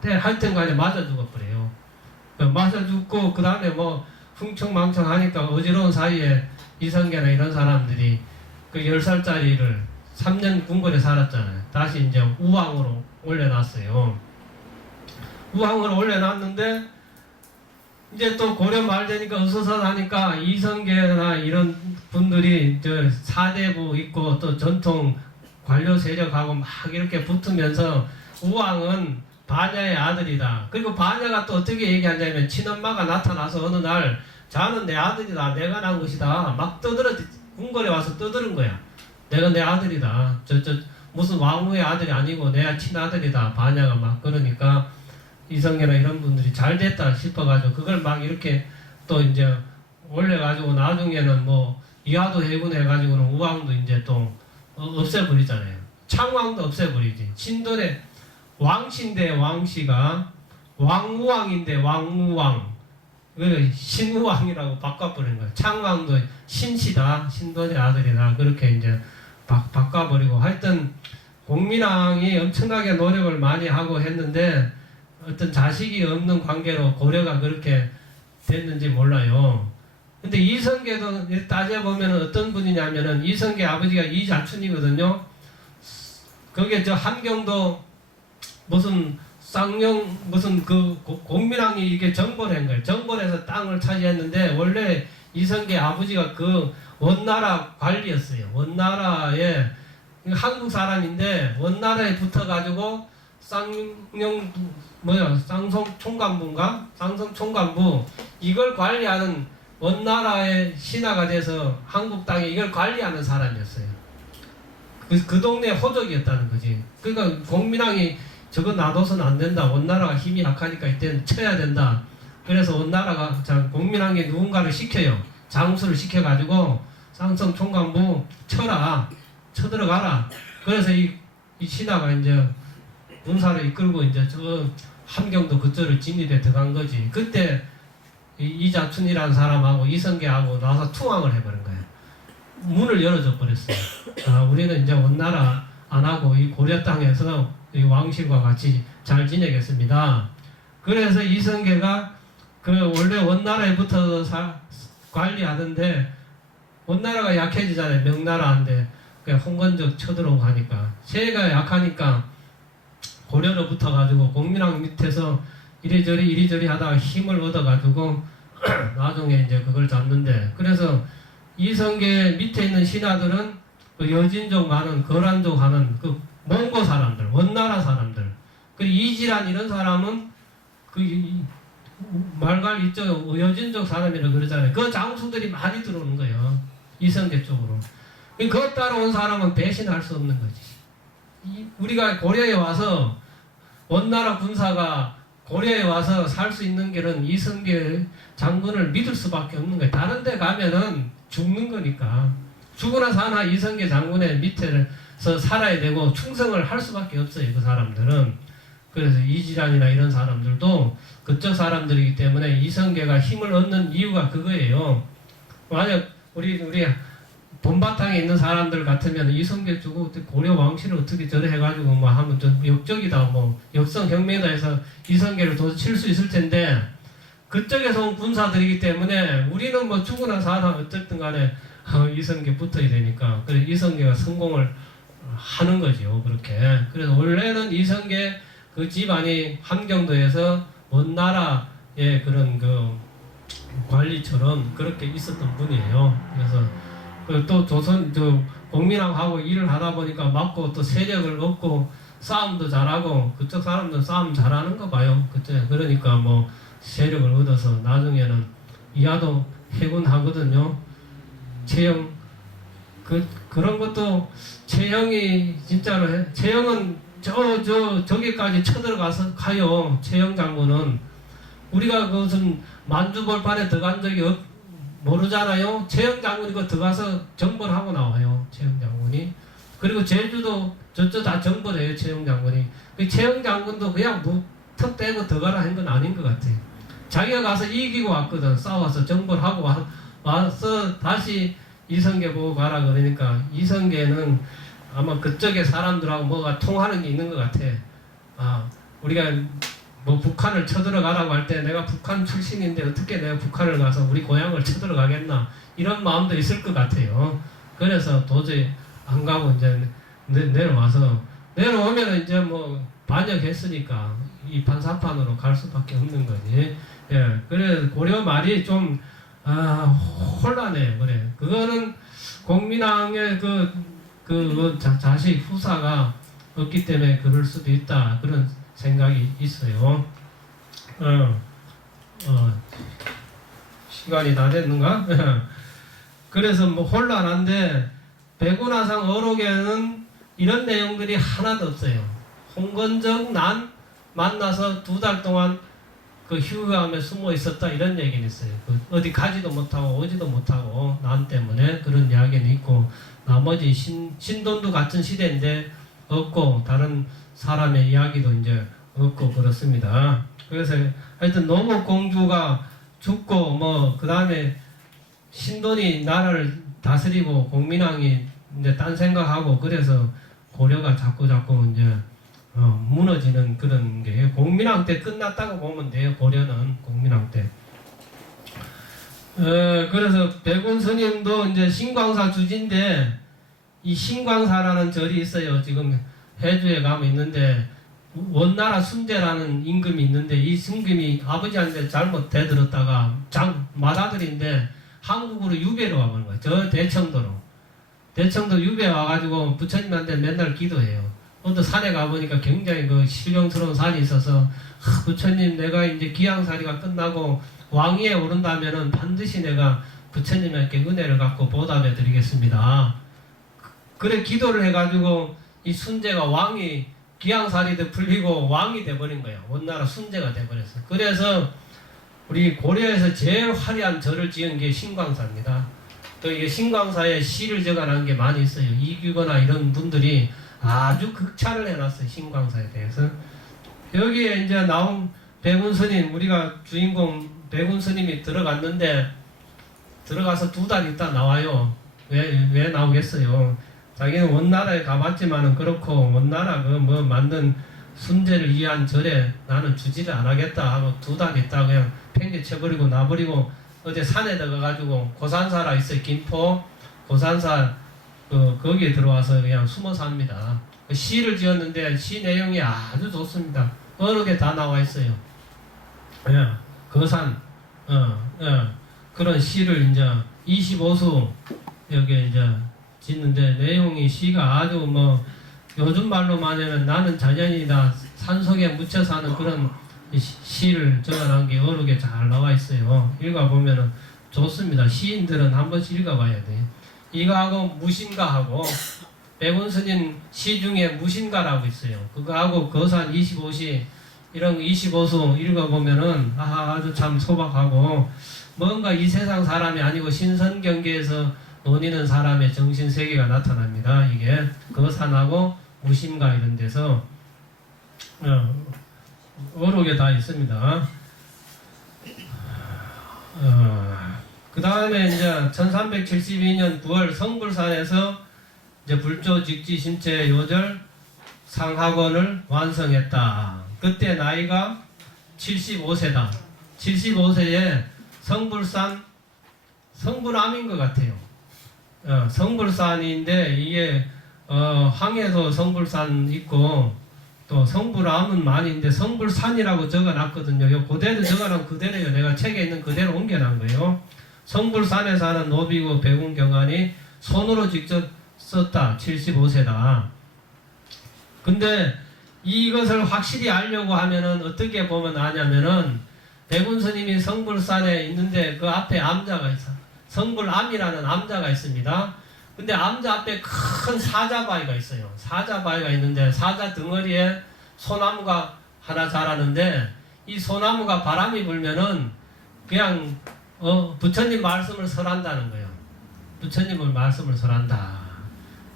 하여튼 간에 맞아 죽어버려요. 맞아 죽고 그 다음에 뭐 흥청망청 하니까 어지러운 사이에 이성계나 이런 사람들이 그 10살짜리를 3년 궁궐에 살았잖아요. 다시 이제 우왕으로 올려놨어요. 우왕으로 올려놨는데 이제 또 고려 말 되니까 으스스하니까 이성계나 이런 분들이 저 사대부 있고 또 전통 관료 세력하고 막 이렇게 붙으면서 우왕은 반야의 아들이다. 그리고 반야가 또 어떻게 얘기하냐면 친엄마가 나타나서 어느 날 자는 내 아들이다. 내가 낳은 것이다. 막 궁궐에 와서 떠드는 거야. 내가 내 아들이다. 무슨 왕후의 아들이 아니고 내 친아들이다. 반야가 막 그러니까 이성계나 이런 분들이 잘 됐다 싶어가지고 그걸 막 이렇게 또 이제 올려가지고 나중에는 뭐 이하도 해군해가지고는 우왕도 이제 또 없애버리잖아요. 창왕도 없애버리지. 신돈의 왕신대 왕씨가 왕우왕인데 왕우왕 신우왕이라고 바꿔버린 거예요. 창왕도 신씨다. 신돈의 아들이다. 그렇게 이제 바꿔버리고 하여튼 공민왕이 엄청나게 노력을 많이 하고 했는데 어떤 자식이 없는 관계로 고려가 그렇게 됐는지 몰라요. 근데 이성계도 따져보면 어떤 분이냐면은 이성계 아버지가 이자춘이거든요. 거기에 저 함경도 무슨 쌍용 무슨 그 공민왕이 이게 정벌한 거예요. 정벌해서 땅을 차지했는데 원래 이성계 아버지가 그 원나라 관리였어요. 원나라에 한국 사람인데 원나라에 붙어가지고 쌍성 총관부인가? 쌍성 총관부 이걸 관리하는 원나라의 신하가 돼서 한국 땅에 이걸 관리하는 사람이었어요. 그 동네 호족이었다는 거지. 그러니까 공민왕이 저거 놔둬서는 안 된다. 원나라가 힘이 약하니까 이때는 쳐야 된다. 그래서 원나라가 공민왕이 누군가를 시켜요. 장수를 시켜가지고 쌍성 총관부 쳐라. 쳐들어가라. 그래서 이 신하가 이제 군사를 이끌고 이제 저 함경도 그쪽으로 진입해 들어간 거지. 그때 이자춘이라는 사람하고 이성계하고 나와서 투항을 해버린 거예요. 문을 열어줘 버렸어요. 아, 우리는 이제 원나라 안 하고 이 고려 땅에서 이 왕실과 같이 잘 지내겠습니다. 그래서 이성계가 그 원래 원나라에 붙어서 관리하던데 원나라가 약해지잖아요. 명나라인데 홍건적 쳐들어오고 하니까 세가 약하니까 고려로 붙어가지고 공민왕 밑에서 이리저리 하다가 힘을 얻어가지고 나중에 이제 그걸 잡는데, 그래서 이성계 밑에 있는 신하들은 그 여진족 많은 거란족 하는 그 몽고 사람들, 원나라 사람들, 그리고 이지란 이런 사람은 그 말갈 이쪽 여진족 사람이라 그러잖아요. 그 장수들이 많이 들어오는 거예요. 이성계 쪽으로. 그것 따라온 사람은 배신할 수 없는 거지. 우리가 고려에 와서 원나라 군사가 고려에 와서 살 수 있는 길은 이성계 장군을 믿을 수밖에 없는 거예요. 다른 데 가면은 죽는 거니까. 죽으나 사나 이성계 장군의 밑에서 살아야 되고 충성을 할 수밖에 없어요. 그 사람들은. 그래서 이지란이나 이런 사람들도 그쪽 사람들이기 때문에 이성계가 힘을 얻는 이유가 그거예요. 만약 우리 본바탕에 있는 사람들 같으면 이성계 주고 고려 왕실을 어떻게 저래 해가지고 뭐 하면 좀 역적이다, 뭐 역성혁명이다 해서 이성계를 도저히 칠 수 있을 텐데, 그쪽에서 온 군사들이기 때문에 우리는 뭐 죽으나 사나 어쨌든 간에 이성계 붙어야 되니까, 그래서 이성계가 성공을 하는 거죠. 그렇게. 그래서 원래는 이성계 그 집안이 함경도에서 원나라의 그런 그 관리처럼 그렇게 있었던 분이에요. 그래서 또 조선 공민왕하고 일을 하다 보니까 맞고 또 세력을 얻고 싸움도 잘하고 그쪽 사람들 싸움 잘하는 거 봐요. 그때 그러니까 뭐 세력을 얻어서 나중에는 이하도 해군하거든요. 최영 그런 것도 최영이 진짜로 해. 최영은 저기까지 쳐들어가서 가요. 최영 장군은 우리가 그것은 만주벌판에 들어간 적이 모르잖아요. 최영 장군이 그 들어가서 정벌하고 나와요. 최영 장군이. 그리고 제주도 저쪽 다 정벌해요. 최영 장군이. 그 최영 장군도 그냥 턱 떼고 들어가라 한 건 아닌 것 같아요. 자기가 가서 이기고 왔거든. 싸워서 정벌하고 와서 다시 이성계 보고 가라 그러니까 이성계는 아마 그쪽에 사람들하고 뭐가 통하는 게 있는 것 같아. 아, 우리가 뭐 북한을 쳐들어가라고 할 때 내가 북한 출신인데 어떻게 내가 북한을 가서 우리 고향을 쳐들어가겠나, 이런 마음도 있을 것 같아요. 그래서 도저히 안 가고 이제 내려오면 이제 뭐 반역했으니까 이 판사판으로 갈 수밖에 없는 거지. 예, 그래 고려 말이 좀 혼란해요. 그래, 그거는 공민왕의 자식 후사가 없기 때문에 그럴 수도 있다, 그런 생각이 있어요. 시간이 다 됐는가? 그래서 뭐 혼란한데 백운화상 어록에는 이런 내용들이 하나도 없어요. 홍건적 난 만나서 2달 동안 그 휴가함에 숨어 있었다, 이런 얘기는 있어요. 어디 가지도 못하고 오지도 못하고 난 때문에 그런 이야기는 있고, 나머지 신돈도 같은 시대인데 없고 다른 사람의 이야기도 이제 없고 그렇습니다. 그래서 하여튼 노목공주가 죽고 뭐 그 다음에 신돈이 나라를 다스리고 공민왕이 이제 딴 생각하고, 그래서 고려가 자꾸 이제 무너지는 그런 게 공민왕 때 끝났다고 보면 돼요. 고려는 공민왕 때. 그래서 백운 스님도 이제 신광사 주지인데, 이 신광사라는 절이 있어요. 지금 해주에 가면 있는데 원나라 순제라는 임금이 있는데, 이 임금이 아버지한테 잘못 대들었다가 맏아들인데 한국으로 유배로 와보는 거예요. 저 대청도 유배 와가지고 부처님한테 맨날 기도해요. 어떤 산에 가보니까 굉장히 그 신령스러운 산이 있어서, 부처님 내가 이제 기양살이가 끝나고 왕위에 오른다면은 반드시 내가 부처님께 은혜를 갖고 보답해 드리겠습니다. 그래 기도를 해가지고 이 순제가 왕이 기양살이도 풀리고 왕이 돼버린 거야. 원나라 순제가 돼버렸어. 그래서 우리 고려에서 제일 화려한 절을 지은 게 신광사입니다. 또 이게 신광사에 시를 적어놓은 게 많이 있어요. 이규거나 이런 분들이 아주 극찬을 해놨어요. 신광사에 대해서. 여기에 이제 나온 백운 스님, 우리가 주인공 백운 스님이 들어갔는데 들어가서 2달 있다 나와요. 왜 나오겠어요? 자기는 원나라에 가봤지만은 그렇고 원나라 그 뭐 만든 순제를 위한 절에 나는 주지를 안 하겠다 하고 2달 있다 그냥 팽개쳐버리고 나버리고 어제 산에 들어가가지고 고산사라 있어요. 김포 고산사 거기에 들어와서 그냥 숨어 삽니다. 시를 지었는데 시 내용이 아주 좋습니다. 여러 개 다 나와 있어요. 예, 거산 그런 시를 이제 25수 여기에 이제 짓는데 내용이 시가 아주 뭐 요즘 말로 말하면 나는 자연이다 산속에 묻혀 사는 그런 시를 적어놓은 게 여러 개 잘 나와 있어요. 읽어보면은 좋습니다. 시인들은 한 번씩 읽어봐야 돼. 이거하고 무신가하고 백운 스님 시 중에 무신가라고 있어요. 그거하고 거산 25시 이런 25수 읽어보면은 아주 참 소박하고 뭔가 이 세상 사람이 아니고 신선경계에서 논의는 사람의 정신세계가 나타납니다. 이게 거산하고 무심가 이런 데서 여러 개 다 있습니다. 그 다음에 이제 1372년 9월 성불산에서 이제 불조 직지 심체 요절 상학원을 완성했다. 그때 나이가 75세다. 75세에 성불암인 것 같아요. 성불산인데 이게 항해도 성불산 있고 또 성불암은 많이 있는데 성불산이라고 적어놨거든요. 요 그대로 적어놓은 그대로요. 내가 책에 있는 그대로 옮겨놓은 거예요. 성불산에 사는 노비고 백운경환이 손으로 직접 썼다. 75세다. 근데 이것을 확실히 알려고 하면은 어떻게 보면 아냐면은 백운 스님이 성불산에 있는데 그 앞에 암자가 있어. 성불암이라는 암자가 있습니다. 근데 암자 앞에 큰 사자바위가 있어요. 사자바위가 있는데 사자 덩어리에 소나무가 하나 자라는데 이 소나무가 바람이 불면은 그냥 부처님 말씀을 설한다는 거예요. 부처님을 말씀을 설한다.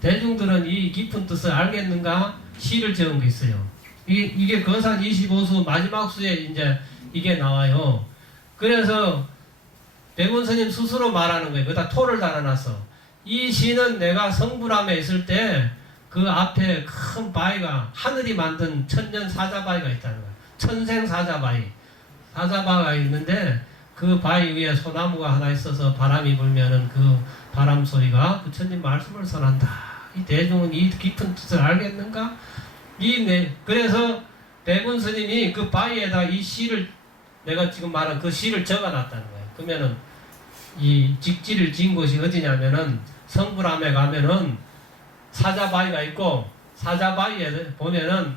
대중들은 이 깊은 뜻을 알겠는가? 시를 적은 게 있어요. 이게 거산 25수 마지막 수에 이제 이게 나와요. 그래서 백운 스님 스스로 말하는 거예요. 거기다 토를 달아놨어. 이 시는 내가 성불암에 있을 때 그 앞에 큰 바위가 하늘이 만든 천년 사자바위가 있다는 거예요. 천생 사자바위. 사자바위가 있는데 그 바위 위에 소나무가 하나 있어서 바람이 불면은 그 바람 소리가 부처님 말씀을 전한다. 이 대중은 이 깊은 뜻을 알겠는가? 그래서 백운 스님이 그 바위에다 이 시를 내가 지금 말한 그 시를 적어놨다는 거예요. 그러면은 이 직지를 지은 곳이 어디냐면은 성불암에 가면은 사자바위가 있고 사자바위에 보면은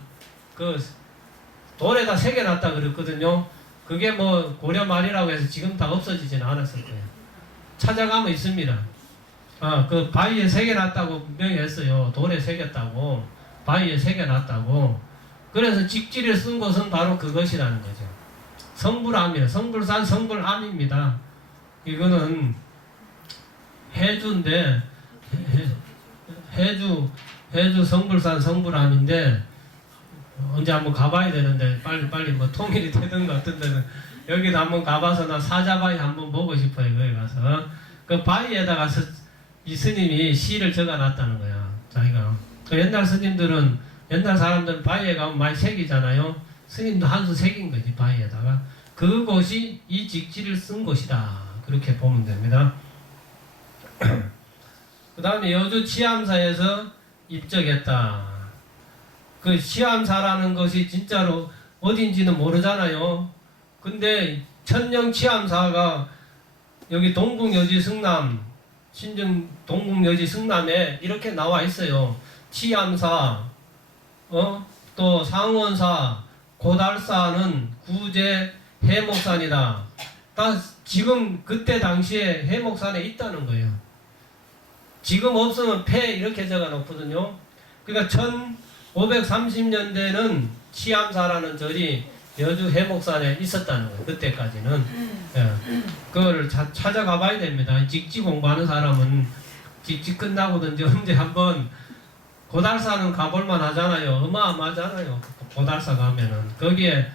그 돌에다 새겨놨다 그랬거든요. 그게 뭐 고려 말이라고 해서 지금 다 없어지지는 않았을 거예요. 찾아가면 있습니다. 그 바위에 새겨놨다고 분명히 했어요. 돌에 새겼다고. 바위에 새겨놨다고. 그래서 직지를 쓴 곳은 바로 그것이라는 거죠. 성불암이에요. 성불산 성불암입니다. 이거는 해주인데 해주 성불산 성불암인데 언제 한번 가봐야 되는데 빨리 뭐 통일이 되든가 어떤 데는 여기도 한번 가봐서 나 사자바위 한번 보고 싶어요. 거기 가서 그 바위에다가 이 스님이 시를 적어놨다는 거야. 자기가 그 옛날 스님들은 옛날 사람들은 바위에 가면 많이 새기잖아요. 스님도 한 수 새긴 거지 바위에다가. 그곳이 이 직지를 쓴 곳이다. 그렇게 보면 됩니다. 그 다음에 여주 치암사에서 입적했다. 그 치암사라는 것이 진짜로 어딘지는 모르잖아요. 근데 천령 치암사가 여기 동국여지 승남, 신정 동국여지 승남에 이렇게 나와 있어요. 치암사, 또 상원사, 고달사는 구제 해목산이다. 다 지금 그때 당시에 해목산에 있다는 거예요. 지금 없으면 폐 이렇게 적어 놓거든요. 그러니까 1530년대는 치암사라는 절이 여주 해목산에 있었다는 거예요. 그때까지는. 예. 그걸 찾아가 봐야 됩니다. 직지 공부하는 사람은 직지 끝나고든지 언제 한번 고달사는 가볼만 하잖아요. 어마어마하잖아요. 고달사 가면은. 거기에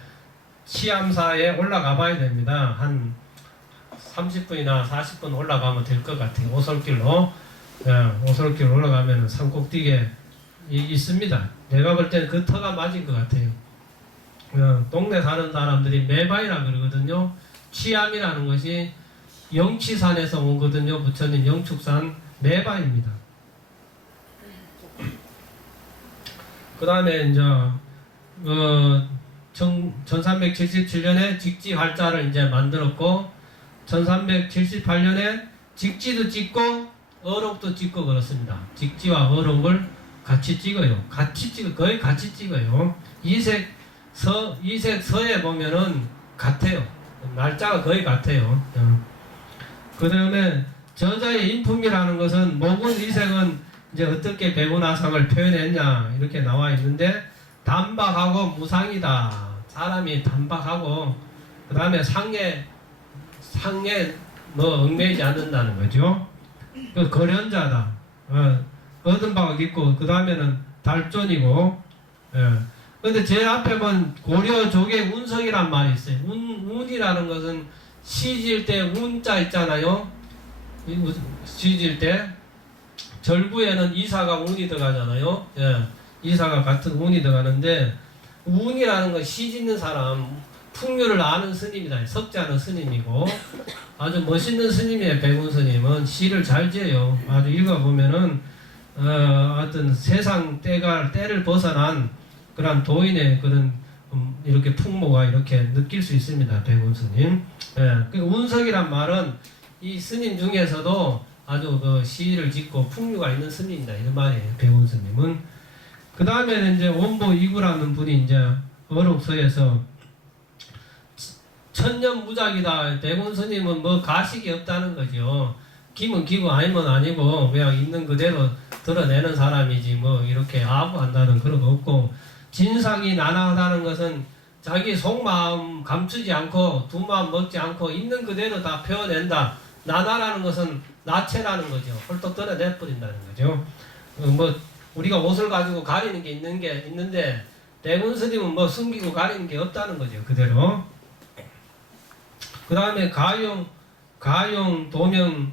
치암사에 올라가 봐야 됩니다. 한 30분이나 40분 올라가면 될 것 같아요. 오솔길로. 예, 오솔길로 올라가면 산꼭대기에 있습니다. 내가 볼 때는 그 터가 맞은 것 같아요. 동네 사는 사람들이 매바이라 그러거든요. 치암이라는 것이 영치산에서 오거든요. 부처님 영축산 매바입니다. 그 다음에 이제 1377년에 직지 활자를 이제 만들었고 1378년에 직지도 찍고 어록도 찍고 그렇습니다. 직지와 어록을 같이 찍어요. 거의 같이 찍어요. 이색 서에 보면은 같아요. 날짜가 거의 같아요. 그 다음에 저자의 인품이라는 것은 목은 이색은 이제 어떻게 백운화상을 표현했냐 이렇게 나와 있는데 단박하고 무상이다. 사람이 단박하고 그 다음에 상에 뭐 얽매이지 않는다는 거죠. 그 거련자다. 얻은 바가 있고 그 다음에는 달존이고. 근데 제 앞에 본 고려족의 운석이란 말이 있어요. 운이라는 것은 시질 때 운자 있잖아요. 시질 때 절구에는 이사가 운이 들어가잖아요. 예, 이사가 같은 운이 들어가는데 운이라는 건 시 짓는 사람, 풍류를 아는 스님이다. 석자는 스님이고 아주 멋있는 스님이에요. 백운 스님은 시를 잘 지어요. 아주 읽어보면은 어떤 세상 때를 벗어난 그런 도인의 그런 이렇게 풍모가 이렇게 느낄 수 있습니다. 백운 스님. 예, 그 운석이란 말은 이 스님 중에서도 아주 그 시를 짓고 풍류가 있는 스님이다. 이런 말이에요. 백운 스님은. 그 다음에는 이제 원보 이구라는 분이 이제 어록서에서 천년무작이다. 백운 스님은 뭐 가식이 없다는 거죠. 기면 기고 아니면 아니고 그냥 있는 그대로 드러내는 사람이지 뭐 이렇게 아부한다는 그런 거 없고 진상이 나나하다는 것은 자기 속마음 감추지 않고 두 마음 먹지 않고 있는 그대로 다 표현낸다. 나나라는 것은 나체라는 거죠. 홀떡 드러내버린다는 거죠. 뭐 우리가 옷을 가지고 가리는 게 있는데 백운 스님은 뭐 숨기고 가리는 게 없다는 거죠. 그대로. 그 다음에 가용, 도명,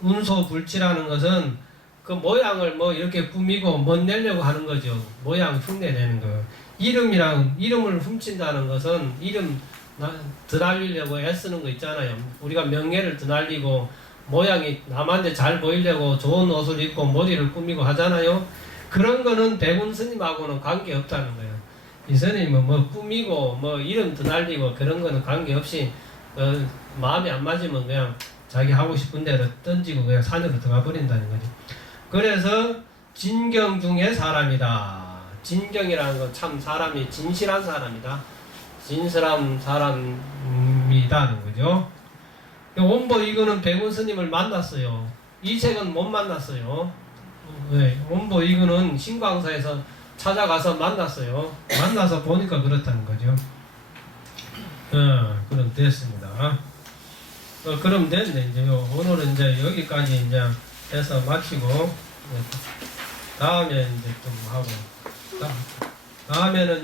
운소, 불치라는 것은 그 모양을 뭐 이렇게 꾸미고 멋내려고 하는 거죠. 모양 흉내내는 거. 이름을 훔친다는 것은 이름 드날리려고 애쓰는 거 있잖아요. 우리가 명예를 드날리고 모양이 남한테 잘 보이려고 좋은 옷을 입고 머리를 꾸미고 하잖아요. 그런 거는 백운 스님하고는 관계 없다는 거예요. 이 스님은 뭐 꾸미고 뭐 이름 드날리고 그런 거는 관계없이 마음이 안 맞으면 그냥 자기 하고 싶은 대로 던지고 그냥 산으로 들어가 버린다는 거죠. 그래서 진경 중의 사람이다. 진경이라는 건 참 사람이 진실한 사람이다. 진실한 사람이다는 거죠. 원보 이거는 백운 스님을 만났어요. 이색은 못 만났어요. 네, 원보 이거는 신광사에서 찾아가서 만났어요. 만나서 보니까 그렇다는 거죠. 그럼 됐습니다. 그럼 됐네. 이제 오늘은 이제 여기까지 이제 해서 마치고 다음에 이제 좀 하고 다음에는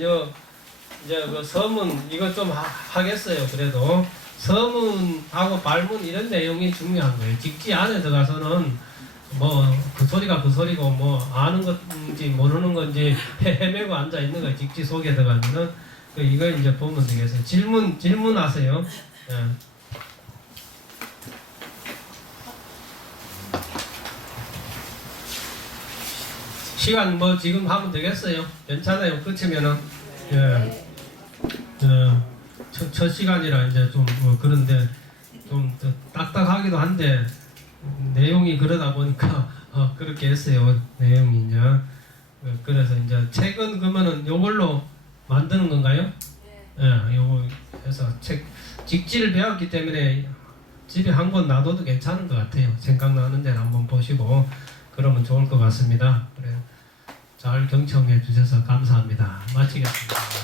이제 그 서문 이거 좀 하겠어요. 그래도 서문하고 발문 이런 내용이 중요한 거예요. 직지 안에 들어가서는 뭐 그 소리가 그 소리고 뭐 아는 건지 모르는 건지 헤매고 앉아 있는 거예요. 직지 속에 들어가면은 이거 이제 보면 되겠어요. 질문하세요. 예. 시간 뭐 지금 하면 되겠어요. 괜찮아요. 끝이면은 예. 첫 시간이라 이제 좀 뭐 그런데 좀 딱딱하기도 한데 내용이 그러다 보니까 그렇게 했어요. 내용이 이제 그래서 이제 책은 그러면은 요걸로 만드는 건가요? 네. 예, 요거 해서 직지를 배웠기 때문에 집에 한 권 놔둬도 괜찮은 것 같아요. 생각나는 데는 한번 보시고 그러면 좋을 것 같습니다. 그래 잘 경청해 주셔서 감사합니다. 마치겠습니다.